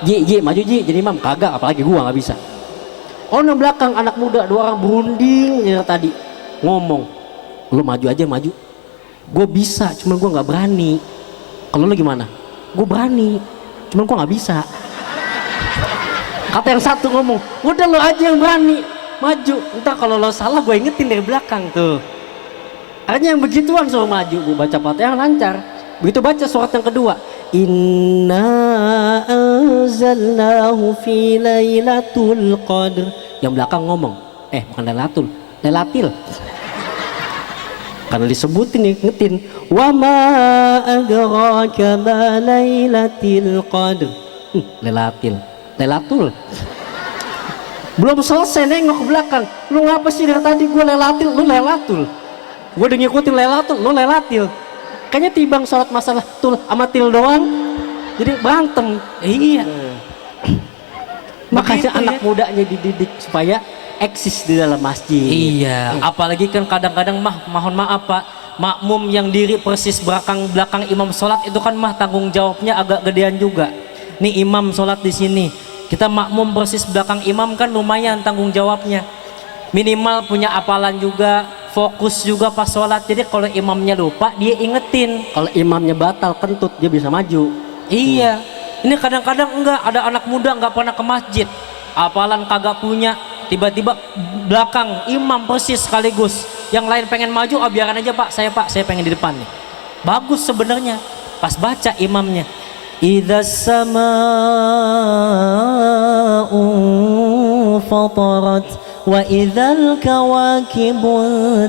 Ji maju ji jadi imam. Kagak, apalagi gua nggak bisa. Oh di belakang anak muda 2 orang berunding ya tadi ngomong, lu maju aja maju. Gue bisa, cuman gue nggak berani. Kalau lu gimana? Gue berani, cuman gue nggak bisa. Kata yang satu ngomong, udah lo aja yang berani maju. Entar kalau lo salah gue ingetin dari belakang tuh. Akhirnya yang begituan suruh maju. Gue baca Fatihah lancar. Begitu baca surat yang kedua, Inna anzalnahu fi lailatul qadr. Yang belakang ngomong, bukan lailatul, karena disebutin nih ngetin, wa ma adraka ma lailatul qadr. Lailatul. Belum selesai nengok ke belakang. Lu ngapa sih dari tadi gue lailatul, lu lailatul. Gue udah ngikutin lailatul, lu lailatul. Kayaknya tibang sholat masalah tul amatil doang. jadi berantem. Iya. Makanya Begitu, anak ya. mudanya dididik supaya eksis di dalam masjid. Iya, apalagi kan kadang-kadang mohon maaf Pak, makmum yang diri persis belakang imam sholat itu kan tanggung jawabnya agak gedean juga. Nih imam sholat di sini, kita makmum persis belakang imam kan lumayan tanggung jawabnya. Minimal punya apalan juga, fokus juga pas sholat. Jadi kalau imamnya lupa dia ingetin. Kalau imamnya batal kentut dia bisa maju. Iya, ini kadang-kadang enggak ada anak muda nggak pernah ke masjid, apalan kagak punya, tiba-tiba belakang imam persis sekaligus. Yang lain pengen maju, biaran aja Pak, saya pengen di depan nih. Bagus sebenarnya, pas baca imamnya. Idza samaa'u fatarat wa idzal kawakibu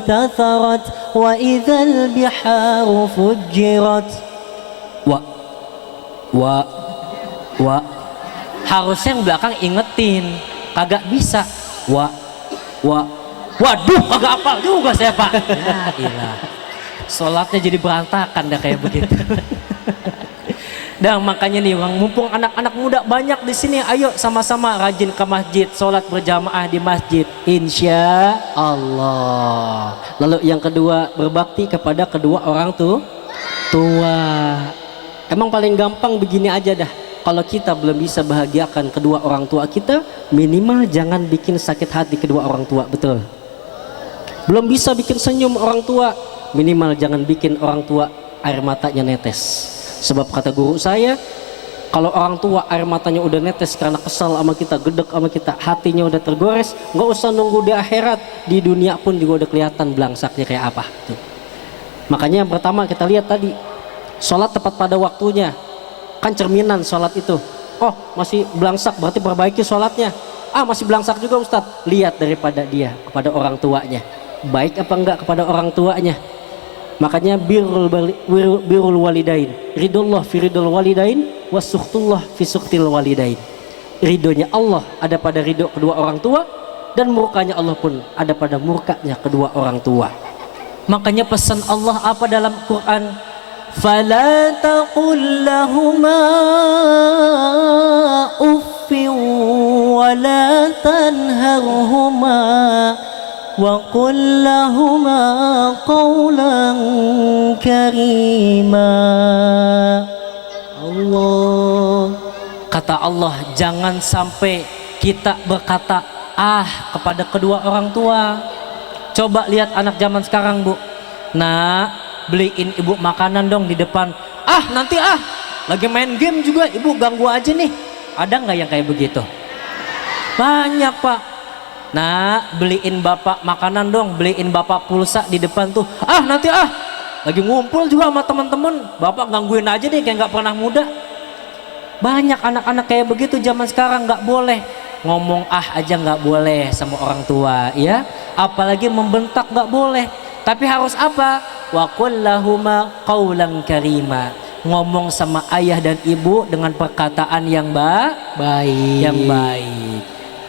tatharat wa idzal biharu fujirat. Wa harusnya yang belakang ingetin, kagak bisa. Waduh, kagak apal juga saya Pak. Ya ilah, sholatnya jadi berantakan dah kayak begitu. Dan makanya nih, mumpung anak-anak muda banyak di sini, ayo sama-sama rajin ke masjid, sholat berjamaah di masjid, insya Allah. Lalu yang kedua, berbakti kepada kedua orang tua. Emang paling gampang begini aja dah. Kalau kita belum bisa bahagiakan kedua orang tua kita, minimal jangan bikin sakit hati kedua orang tua, betul? Belum bisa bikin senyum orang tua, minimal jangan bikin orang tua air matanya netes. Sebab kata guru saya, kalau orang tua air matanya udah netes karena kesal sama kita, gedek sama kita, hatinya udah tergores, nggak usah nunggu di akhirat, di dunia pun juga udah kelihatan belangsaknya kayak apa. Tuh. Makanya yang pertama kita lihat tadi, sholat tepat pada waktunya, kan cerminan sholat itu. Oh masih belangsak, berarti perbaiki sholatnya. Masih belangsak juga Ustadz, lihat daripada dia kepada orang tuanya, baik apa enggak kepada orang tuanya. Makanya birrul walidain, ridullah fi ridul walidain, wasuhtullah fi suhtil walidain. Ridhonya Allah ada pada ridho kedua orang tua, dan murkanya Allah pun ada pada murkanya kedua orang tua. Makanya pesan Allah apa dalam Quran? فلا تقل لهما أف ولا تنهرهما وقل لهما قولا كريما. Allah, kata Allah, jangan sampai kita berkata kepada kedua orang tua. Coba lihat anak zaman sekarang Bu, beliin ibu makanan dong di depan. Nanti lagi main game juga ibu ganggu aja nih. Ada nggak yang kayak begitu? Banyak Pak. Beliin bapak makanan dong, beliin bapak pulsa di depan tuh. Nanti lagi ngumpul juga sama teman-teman, bapak gangguin aja nih kayak nggak pernah muda. Banyak anak-anak kayak begitu zaman sekarang. Nggak boleh ngomong aja, nggak boleh sama orang tua ya. Apalagi membentak nggak boleh. Tapi harus apa? Wa qul lahuma qaulan karima. Ngomong sama ayah dan ibu dengan perkataan yang baik.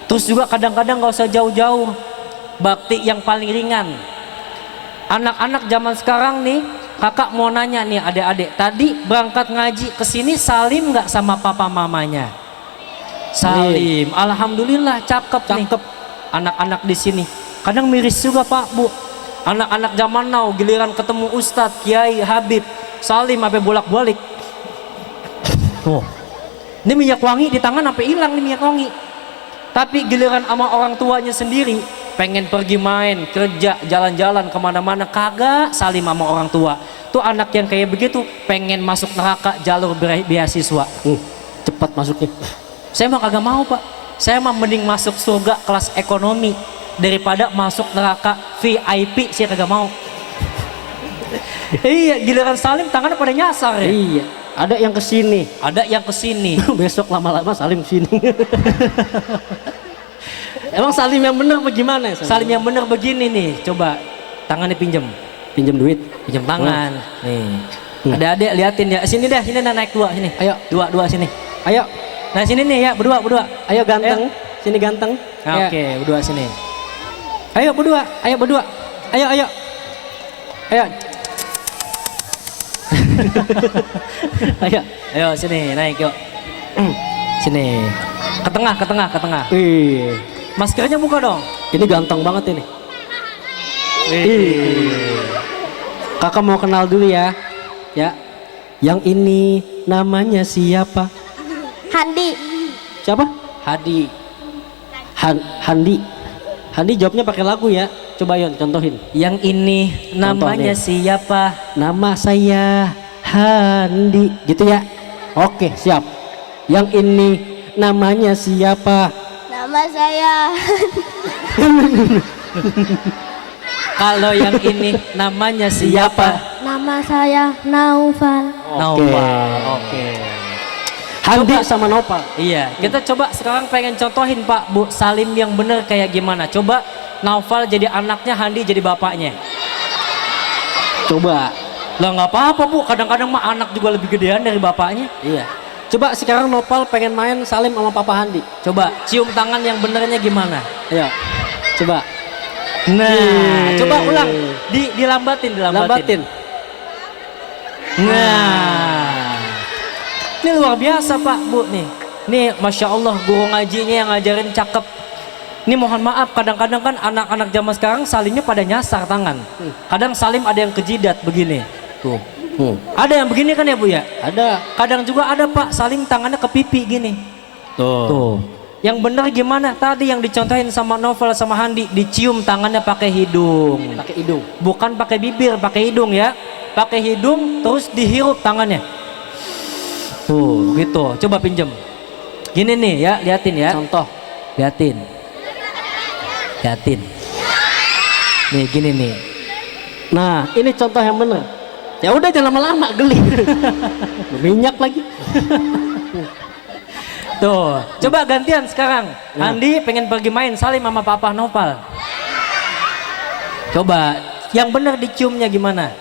Terus juga kadang-kadang gak usah jauh-jauh, bakti yang paling ringan. Anak-anak zaman sekarang nih, kakak mau nanya nih adik-adik, tadi berangkat ngaji ke sini salim nggak sama papa mamanya? Salim. Alhamdulillah cakep nih anak-anak di sini. Kadang miris juga Pak Bu. Anak-anak zaman now giliran ketemu Ustadz, Kiai, Habib, salim sampai bolak-balik. Ini minyak wangi di tangan sampai hilang nih minyak wangi. Tapi giliran sama orang tuanya sendiri, pengen pergi main, kerja, jalan-jalan kemana-mana, kagak salim sama orang tua. Tuh anak yang kayak begitu pengen masuk neraka jalur beasiswa. Cepat masuknya. Saya mah kagak mau Pak. Saya mah mending masuk surga kelas ekonomi daripada masuk neraka VIP. Saya kagak mau. Iya, giliran salim tangannya pada nyasar ya. Iya, ada yang kesini, ada yang kesini. besok lama-lama salim sini. Emang salim yang benar bagaimana? Salim yang benar begini nih, coba tangannya pinjem duit, pinjem tangan. Nih, adik-adik liatin ya. Sini deh, sini naik dua sini. Ayo, dua sini. Ayo, nah sini nih ya, berdua. Ayo ganteng, sini ganteng. Oke, berdua sini. Ayo berdua. Ayo. Ayo. Ayo sini naik yuk. Sini. Ke tengah, ke tengah, ke tengah. Maskernya buka dong. Ini ganteng banget ini. Kakak mau kenal dulu ya. Ya. Yang ini namanya siapa? Handi. Siapa? Hadi. Handi. Handi jawabnya pakai lagu ya. Coba Yon contohin. Yang ini namanya nih. siapa? Nama saya Handi. Gitu ya. Oke, siap. Yang ini namanya siapa? Nama saya. Kalau yang ini namanya siapa? Nama saya Naufal. Naufal. Oke. Handi sama Nopal. Iya, kita coba sekarang pengen contohin Pak Bu Salim yang bener kayak gimana. Coba Naufal jadi anaknya, Handi jadi bapaknya. Coba. Lah nggak apa-apa Bu, kadang-kadang mah anak juga lebih gedean dari bapaknya. Iya. Coba sekarang Nopal pengen main Salim sama Papa Handi. Coba cium tangan yang benernya gimana? Ayo. Coba. Nah, coba ulang. Dilambatin. Lambatin. Nah, ini luar biasa Pak Bu nih. Nih Masya Allah guru ngajinya yang ngajarin cakep. Ini mohon maaf kadang-kadang kan anak-anak zaman sekarang salimnya pada nyasar tangan. Kadang salim ada yang kejidat begini. Tuh. Ada yang begini kan ya Bu ya? Ada. Kadang juga ada Pak salim tangannya ke pipi gini. Tuh. Yang benar gimana? Tadi yang dicontohin sama Novel sama Handi, dicium tangannya pakai hidung. Pakai hidung. Bukan pakai bibir, pakai hidung ya. Pakai hidung terus dihirup tangannya. Tuh, gitu. Coba pinjem. Gini nih ya, liatin ya. Contoh. Liatin. Liatin. Nih, gini nih. Nah, ini contoh yang bener. Ya udah jangan lama-lama geli. Minyak lagi. Tuh, coba gantian sekarang. Handi pengen pergi main Salim sama Papa Nopal. Coba, yang bener diciumnya gimana?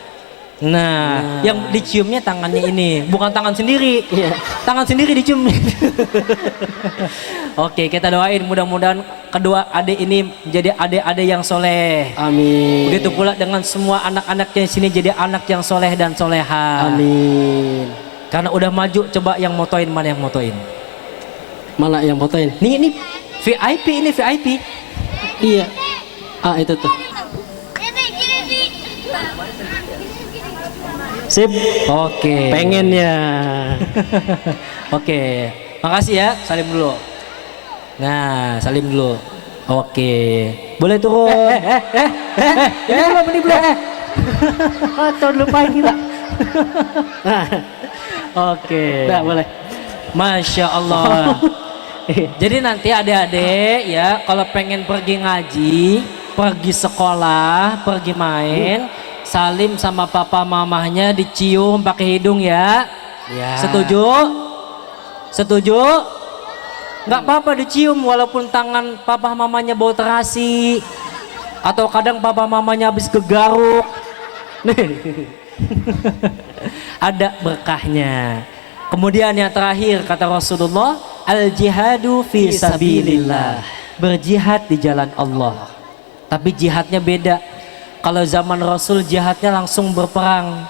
Nah, yang diciumnya tangannya ini, bukan tangan sendiri. Iya. Tangan sendiri dicium. Oke, kita doain mudah-mudahan kedua adik ini menjadi adik-adik yang soleh. Amin. Begitu pula dengan semua anak-anaknya di sini jadi anak yang soleh dan soleha. Amin. Karena udah maju, coba yang motoin, mana yang motoin? Mana yang fotoin? Ini VIP, ini VIP. Iya. Ah itu tuh. Sip. Oke. Pengennya. Oke. Makasih ya, salim dulu. Nah, salim dulu. Oke. Boleh turun. Ini belum, ini belum. Atau lupain kita. Oke. Udah boleh. Masya Allah. Jadi nanti adik-adik ya kalau pengen pergi ngaji, pergi sekolah, pergi main, salim sama papa mamahnya dicium pakai hidung ya. Ya. Setuju? Setuju? Nggak apa-apa dicium walaupun tangan papa mamanya bau terasi. Atau kadang papa mamanya habis kegaruk. Ada berkahnya. Kemudian yang terakhir kata Rasulullah, al-jihadu fi sabilillah. Berjihad di jalan Allah. Tapi jihadnya beda. Kalau zaman Rasul jihadnya langsung berperang.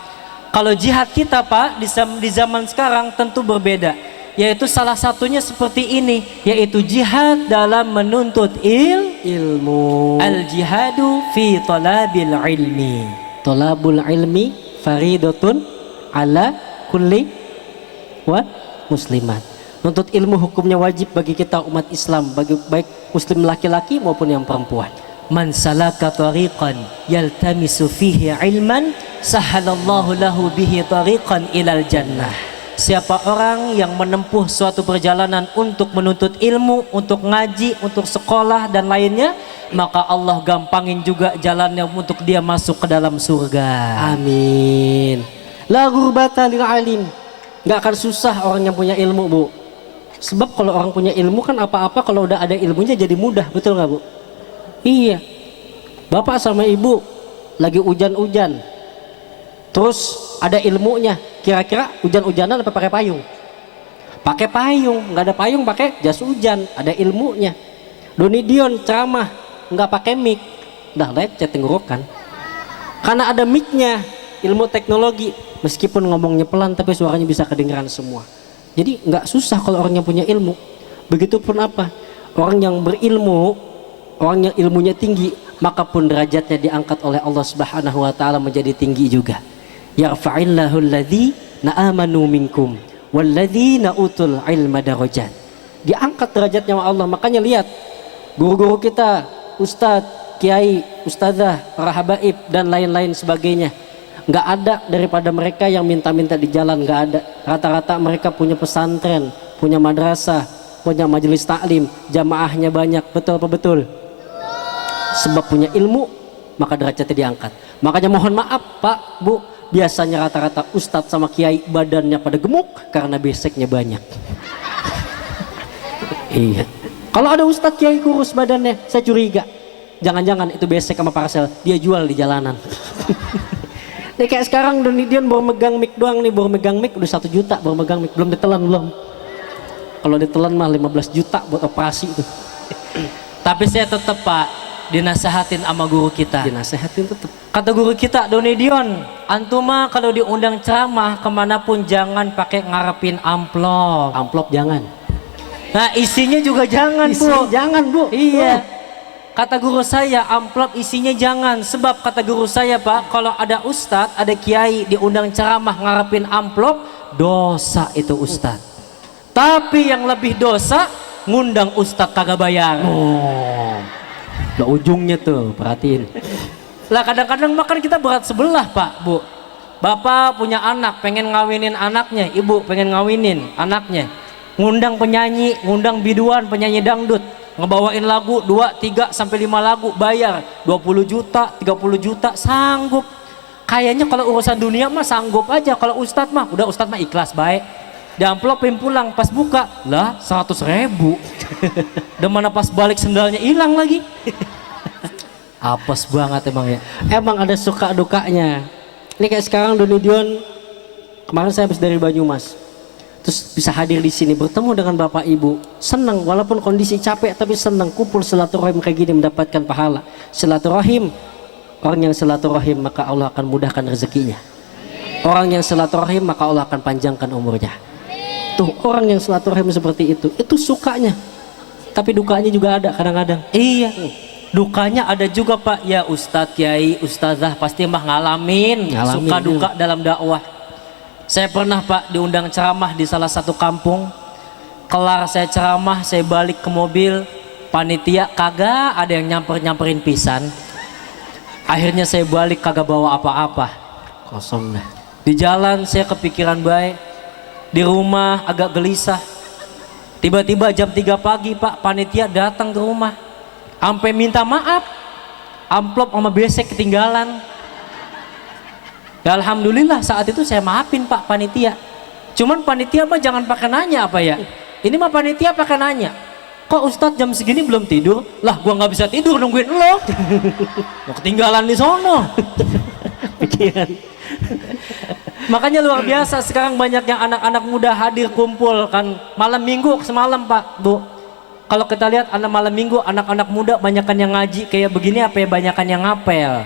Kalau jihad kita Pak di zaman sekarang tentu berbeda. Yaitu salah satunya seperti ini, yaitu jihad dalam menuntut ilmu. Al-jihadu fi talabil ilmi. Tolabul ilmi faridatun ala kulli wa muslimat. Nuntut ilmu hukumnya wajib bagi kita umat Islam, bagi baik muslim laki-laki maupun yang perempuan. Man salaka tariqan yaltamisu fihi ilman sahalallahu lahu bihi tariqan ilal jannah. Siapa orang yang menempuh suatu perjalanan untuk menuntut ilmu, untuk ngaji, untuk sekolah dan lainnya, maka Allah gampangin juga jalannya untuk dia masuk ke dalam surga. Amin. La gurbata lil alim. Nggak akan susah orang yang punya ilmu, Bu. Sebab kalau orang punya ilmu kan apa-apa kalau udah ada ilmunya jadi mudah, betul nggak, Bu? Iya. Bapak sama Ibu lagi hujan-hujan. Terus ada ilmunya. Kira-kira hujan-hujanan apa pakai payung? Pakai payung. Nggak ada payung pakai jas hujan. Ada ilmunya. Doni Dion ceramah nggak pakai mic. Dah lecet tenggorokan. Karena ada mic-nya. ilmu teknologi. Meskipun ngomongnya pelan tapi suaranya bisa kedengeran semua. Jadi nggak susah kalau orang yang punya ilmu. Begitupun apa? Orang yang berilmu, orang yang ilmunya tinggi, maka pun derajatnya diangkat oleh Allah Subhanahu wa taala menjadi tinggi juga. Yarfa'illahu alladhina amanu minkum walladzina utul ilma darajat. Diangkat derajatnya oleh Allah. Makanya lihat guru-guru kita, ustadz, kiai, ustazah, para habaib dan lain-lain sebagainya. Nggak ada daripada mereka yang minta-minta di jalan, nggak ada. Rata-rata mereka punya pesantren, punya madrasah, punya majelis taklim, jamaahnya banyak. Betul apa betul? Sebab punya ilmu, maka derajatnya diangkat. Makanya mohon maaf Pak, Bu, biasanya rata-rata ustadz sama kiai badannya pada gemuk karena beseknya banyak. Iya. Kalau ada ustadz kiai kurus badannya, saya curiga. Jangan-jangan itu besek sama parcel, dia jual di jalanan. Nih kayak sekarang Donidion baru megang mic doang nih, baru megang mic udah 1 juta, baru megang mic, belum ditelan belum. Kalau ditelan mah 15 juta buat operasi itu. Tapi saya tetap Pak dinasehatin sama guru kita. Dinasehatin tetap. Kata guru kita, Donidion, antum mah kalau diundang ceramah kemanapun jangan pakai ngarepin amplop. Amplop jangan. Nah isinya juga jangan Bu. Jangan Bu. Iya. Kata guru saya amplop isinya jangan. Sebab kata guru saya Pak, kalau ada ustadz, ada kiai diundang ceramah ngarepin amplop, dosa itu ustadz. Tapi yang lebih dosa, ngundang ustadz kagak bayar. Oh. Lah ujungnya tuh, perhatiin. Lah kadang-kadang makan kita berat sebelah Pak, Bu. Bapak punya anak, pengen ngawinin anaknya, ibu pengen ngawinin anaknya. Ngundang penyanyi, ngundang biduan, penyanyi dangdut. Ngebawain lagu 2, 3, sampai 5 lagu, bayar 20 juta, 30 juta, sanggup. Kayaknya kalau urusan dunia mah sanggup aja. Kalau ustadz mah, udah ustadz mah ikhlas baik. Di amplopin pulang, pas buka, lah 100.000. Dan mana pas balik sendalnya hilang lagi. Apes banget emang ya. Emang ada suka dukanya. Ini kayak sekarang Donidion, kemarin saya habis dari Banyumas. Terus bisa hadir di sini bertemu dengan Bapak Ibu, senang walaupun kondisi capek tapi senang kumpul silaturahim kayak gini mendapatkan pahala. Silaturahim, orang yang silaturahim maka Allah akan mudahkan rezekinya. Orang yang silaturahim maka Allah akan panjangkan umurnya. Tuh orang yang silaturahim seperti itu sukanya. Tapi dukanya juga ada kadang-kadang. Iya. Dukanya ada juga Pak. Ya Ustadz, Kiai, Ustazah pasti mah ngalamin suka duka dalam dakwah. Saya pernah Pak diundang ceramah di salah satu kampung. Kelar saya ceramah, saya balik ke mobil, panitia kagak ada yang nyamperin pisan. Akhirnya saya balik kagak bawa apa-apa, Kosong dah. di jalan saya kepikiran baik, di rumah agak gelisah. Tiba-tiba jam 3 pagi Pak panitia datang ke rumah, sampai minta maaf, amplop sama besek ketinggalan. Ya alhamdulillah saat itu saya maafin Pak panitia. Cuman panitia mah jangan pakai nanya apa ya. Ini mah panitia pakai nanya. Kok Ustadz jam segini belum tidur? Lah gua nggak bisa tidur nungguin lo. Lo ketinggalan di sono. Pikiran. Makanya luar biasa sekarang banyak yang anak-anak muda hadir kumpul kan malam minggu semalam Pak Bu. Kalau kita lihat anak malam minggu anak-anak muda banyakan yang ngaji kayak begini apa ya, banyakan yang ngapel.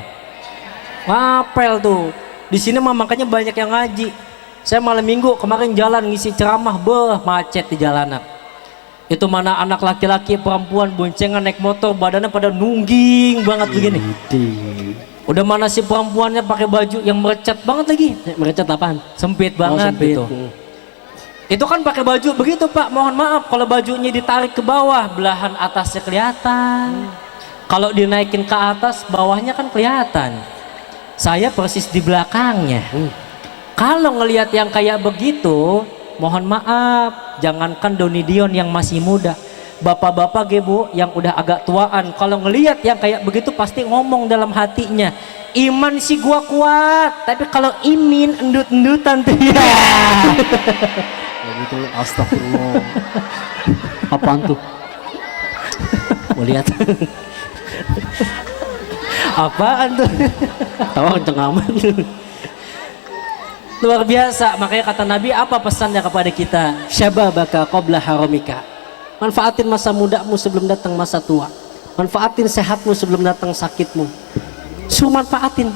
Ngapel tuh. Di sini mah makanya banyak yang ngaji. Saya malam minggu kemarin jalan ngisi ceramah, macet di jalanan. Itu mana anak laki-laki, perempuan, boncengan naik motor, badannya pada nungging banget begini. Udah mana si perempuannya pakai baju yang merecet banget lagi. Merecet apaan? Sempit banget sempit. gitu. Itu kan pakai baju begitu Pak. Mohon maaf kalau bajunya ditarik ke bawah, belahan atasnya kelihatan. Kalau dinaikin ke atas, bawahnya kan kelihatan. Saya persis di belakangnya. Kalau ngelihat yang kayak begitu, mohon maaf, jangankan Donidion yang masih muda, bapak-bapak Bu yang udah agak tuaan, kalau ngelihat yang kayak begitu pasti ngomong dalam hatinya, iman sih gua kuat, tapi kalau imin endut-endutan tuh ya. Begitu, astagfirullah. Apaan tuh? Mau lihat? Apaan tuh? Tawa kenceng amat. Luar biasa. Makanya kata Nabi apa pesannya kepada kita? Syababaka qabla haramika. Manfaatin masa mudamu sebelum datang masa tua. Manfaatin sehatmu sebelum datang sakitmu. Suruh manfaatin.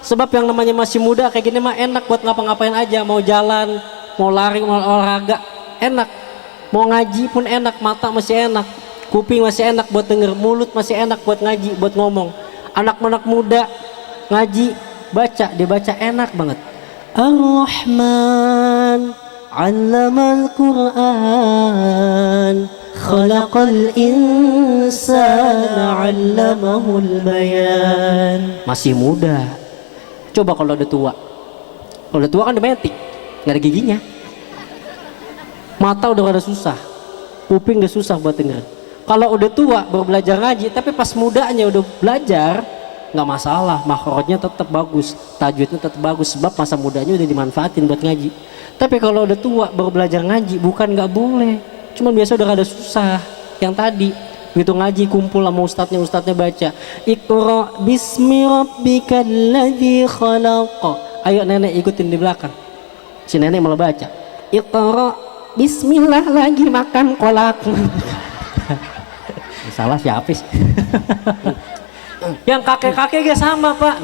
Sebab yang namanya masih muda kayak gini mah enak buat ngapa-ngapain aja, mau jalan, mau lari, mau olahraga, enak. Mau ngaji pun enak, mata masih enak, kuping masih enak buat denger, mulut masih enak buat ngaji, buat ngomong. Anak-anak muda ngaji, baca, dibaca enak banget. Ar-Rahman 'allamal Qur'an, khalaqal insana 'allamahul bayan. Masih muda. Coba kalau udah tua. Kalau udah tua kan demetik, nggak ada giginya. Mata udah rada susah, kuping udah susah buat denger. Kalau udah tua baru belajar ngaji, tapi pas mudanya udah belajar, nggak masalah, makhrajnya tetap bagus, tajwidnya tetap bagus, sebab masa mudanya udah dimanfaatin buat ngaji. Tapi kalau udah tua baru belajar ngaji, bukan nggak boleh, cuma biasa udah rada susah. Yang tadi gitu ngaji kumpul sama ustadznya baca Iqra bismi rabbikal ladzi khalaq. Ayo nenek ikutin di belakang, si nenek malah baca Iqra bismillah lagi makan kolak. Salah siapa sih? Yang kakek-kakek gak sama pak.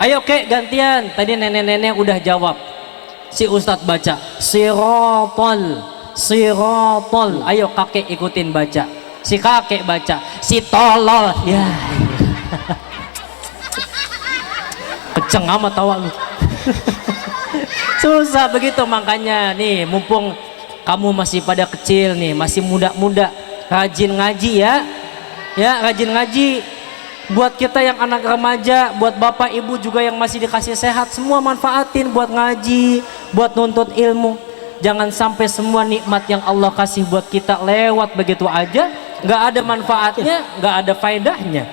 Ayo kek gantian, tadi nenek-nenek udah jawab, si ustadz baca sirotol. Ayo kakek ikutin baca, si kakek baca si tolol ya. Keceng amat tawa lu. Susah begitu, makanya nih mumpung kamu masih pada kecil nih, masih muda-muda, rajin ngaji ya, rajin ngaji. Buat kita yang anak remaja, buat bapak ibu juga yang masih dikasih sehat, semua manfaatin buat ngaji, buat nuntut ilmu. Jangan sampai semua nikmat yang Allah kasih buat kita lewat begitu aja, nggak ada manfaatnya, nggak ada faedahnya.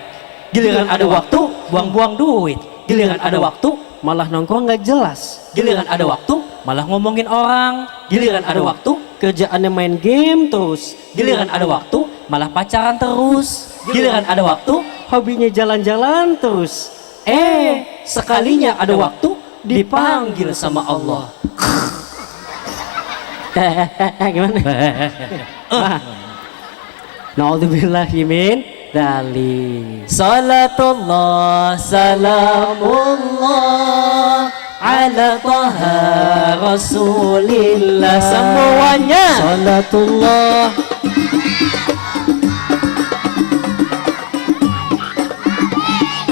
Giliran ada waktu, buang-buang duit. Giliran ada waktu, malah nongkrong nggak jelas. Giliran ada waktu, malah ngomongin orang. Giliran ada waktu, kerjaannya main game terus. Giliran ada waktu, malah pacaran terus. Giliran ada waktu, hobinya jalan-jalan terus. Sekalinya ada waktu, dipanggil sama Allah. Gimana? Naudzubillahi min dzalik. Salatullah salamullah ala taha rasulillah. Semuanya salatullah.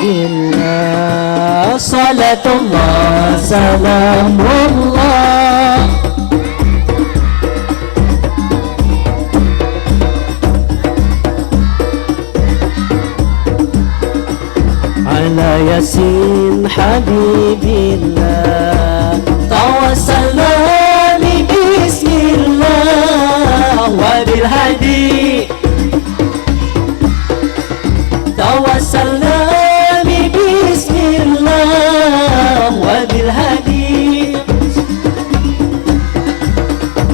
Inna salatullah salamullah ala yasin habibillah tawassalna bi bismillah wa bil hadi tawassalna bi bismillah wa bil hadi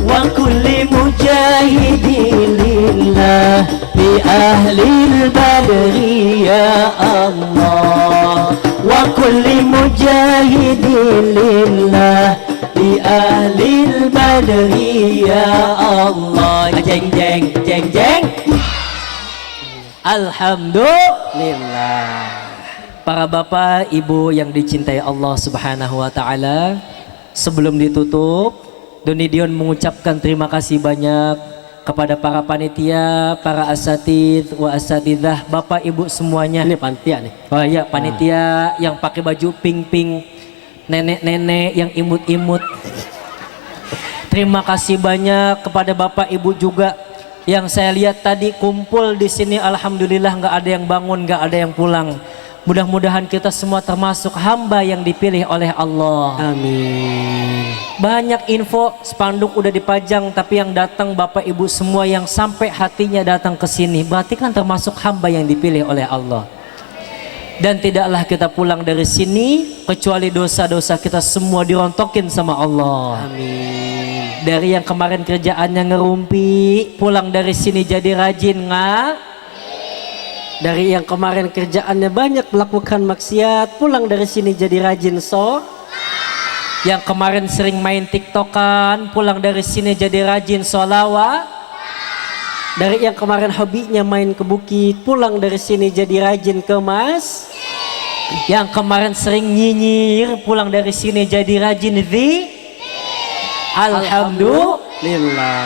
wa kulli mujahidin lillah bi ahlil badri ya Allah wa kulli mujahidin lillah bi ahlil badri ya Allah. Jeng jeng jeng jeng. Alhamdulillah. Para bapak ibu yang dicintai Allah subhanahu wa ta'ala, sebelum ditutup Doni Dion mengucapkan terima kasih banyak kepada para panitia, para asatidz wa asatidzah, bapak ibu semuanya. Ini panitia nih. Oh iya, panitia yang pakai baju pink-pink, nenek-nenek yang imut-imut. Terima kasih banyak kepada bapak ibu juga yang saya lihat tadi kumpul di sini. Alhamdulillah nggak ada yang bangun, nggak ada yang pulang. Mudah-mudahan kita semua termasuk hamba yang dipilih oleh Allah. Amin. Banyak info, spanduk udah dipajang, tapi yang datang bapak ibu semua yang sampai hatinya datang ke sini, berarti kan termasuk hamba yang dipilih oleh Allah. Dan tidaklah kita pulang dari sini kecuali dosa-dosa kita semua dirontokin sama Allah. Amin. Dari yang kemarin kerjaannya ngerumpi, pulang dari sini jadi rajin Dari yang kemarin kerjaannya banyak melakukan maksiat, pulang dari sini jadi rajin Yang kemarin sering main tiktokan, pulang dari sini jadi rajin sholawat. Dari yang kemarin hobinya main ke bukit, pulang dari sini jadi rajin ke Yang kemarin sering nyinyir pulang dari sini jadi rajin Alhamdulillah.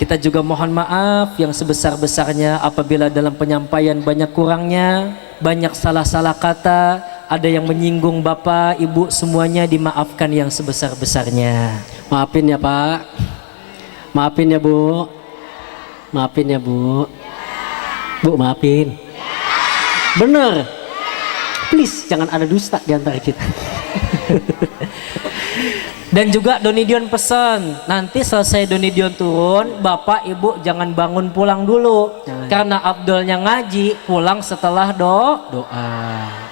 Kita juga mohon maaf yang sebesar-besarnya apabila dalam penyampaian banyak kurangnya, banyak salah-salah kata, ada yang menyinggung Bapak, Ibu, semuanya dimaafkan yang sebesar-besarnya. Maafin ya Pak. Maafin ya Bu. Maafin ya Bu. Bu, maafin. Bener. Please jangan ada dusta di antara kita. Dan juga Donidion pesan, nanti selesai Donidion turun, Bapak Ibu jangan bangun pulang dulu. Karena Abdulnya ngaji, pulang setelah doa.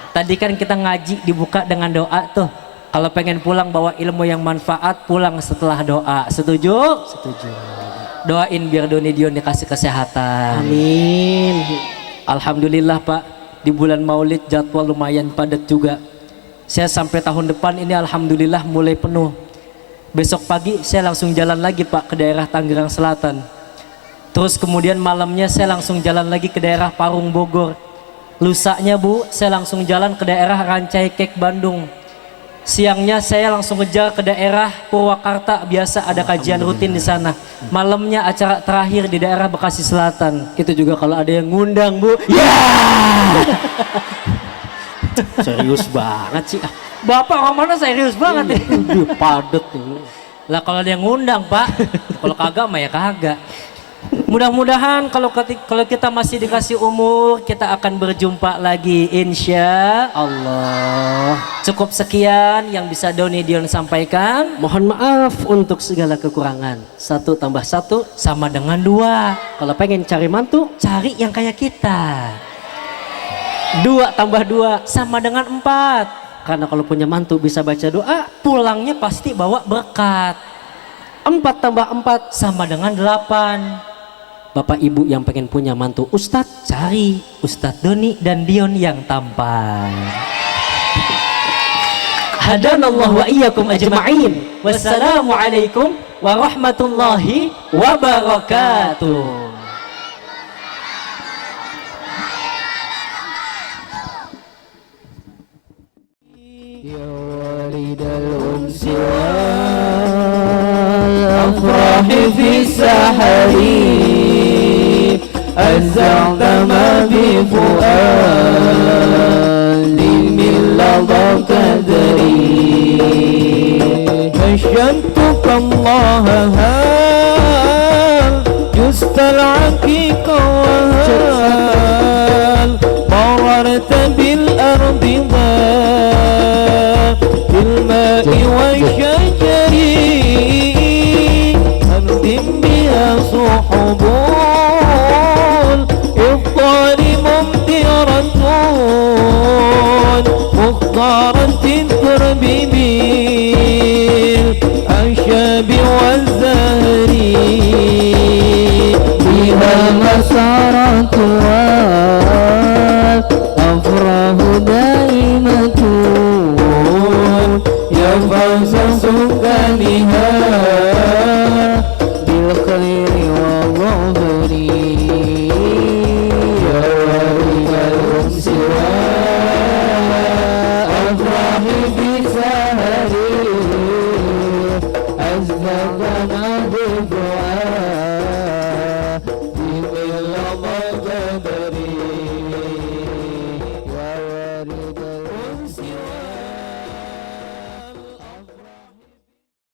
Tadi kan kita ngaji dibuka dengan doa tuh. Kalau pengen pulang bawa ilmu yang manfaat, pulang setelah doa. Setuju? Setuju. Doain biar Donidion dikasih kesehatan. Amin. Alhamdulillah Pak, di bulan Maulid jadwal lumayan padat juga. Saya sampai tahun depan ini alhamdulillah mulai penuh. Besok pagi saya langsung jalan lagi Pak ke daerah Tangerang Selatan. Terus kemudian malamnya saya langsung jalan lagi ke daerah Parung Bogor. Lusanya Bu, saya langsung jalan ke daerah Rancai Kek Bandung. Siangnya saya langsung ngejar ke daerah Purwakarta, biasa ada kajian rutin di sana. Malamnya acara terakhir di daerah Bekasi Selatan. Itu juga kalau ada yang ngundang Bu. Ya. Serius banget sih. Bapak orang mana serius banget nih. Padet nih. Lah kalau ada yang ngundang Pak, kalau kagak mah ya kagak. Mudah-mudahan kalau kita masih dikasih umur, kita akan berjumpa lagi insya Allah. Cukup sekian yang bisa Donidion sampaikan. Mohon maaf untuk segala kekurangan. 1 tambah 1 Sama dengan 2. kalau pengen cari mantu, Cari yang kayak kita. 2 tambah 2 Sama dengan 4. karena kalau punya mantu bisa baca doa. Pulangnya pasti bawa berkat. 4 tambah 4 Sama dengan 8. Bapak Ibu yang pengen punya mantu Ustadz, Cari Ustadz Doni dan Dion yang tampan. Hadanallahu wa iyyakum ajma'in. Wassalamualaikum warahmatullahi wabarakatuh. الأفراح في السحر أزعت ما بفؤادي من لظى كدري نشدتك الله هال جست العقيق وهال مررت بالأرض ذات بالماء والشجر أنزم بها صحبون إفضال ممطرة مختارة الدرب بالأعشاب والزهر بها مسارة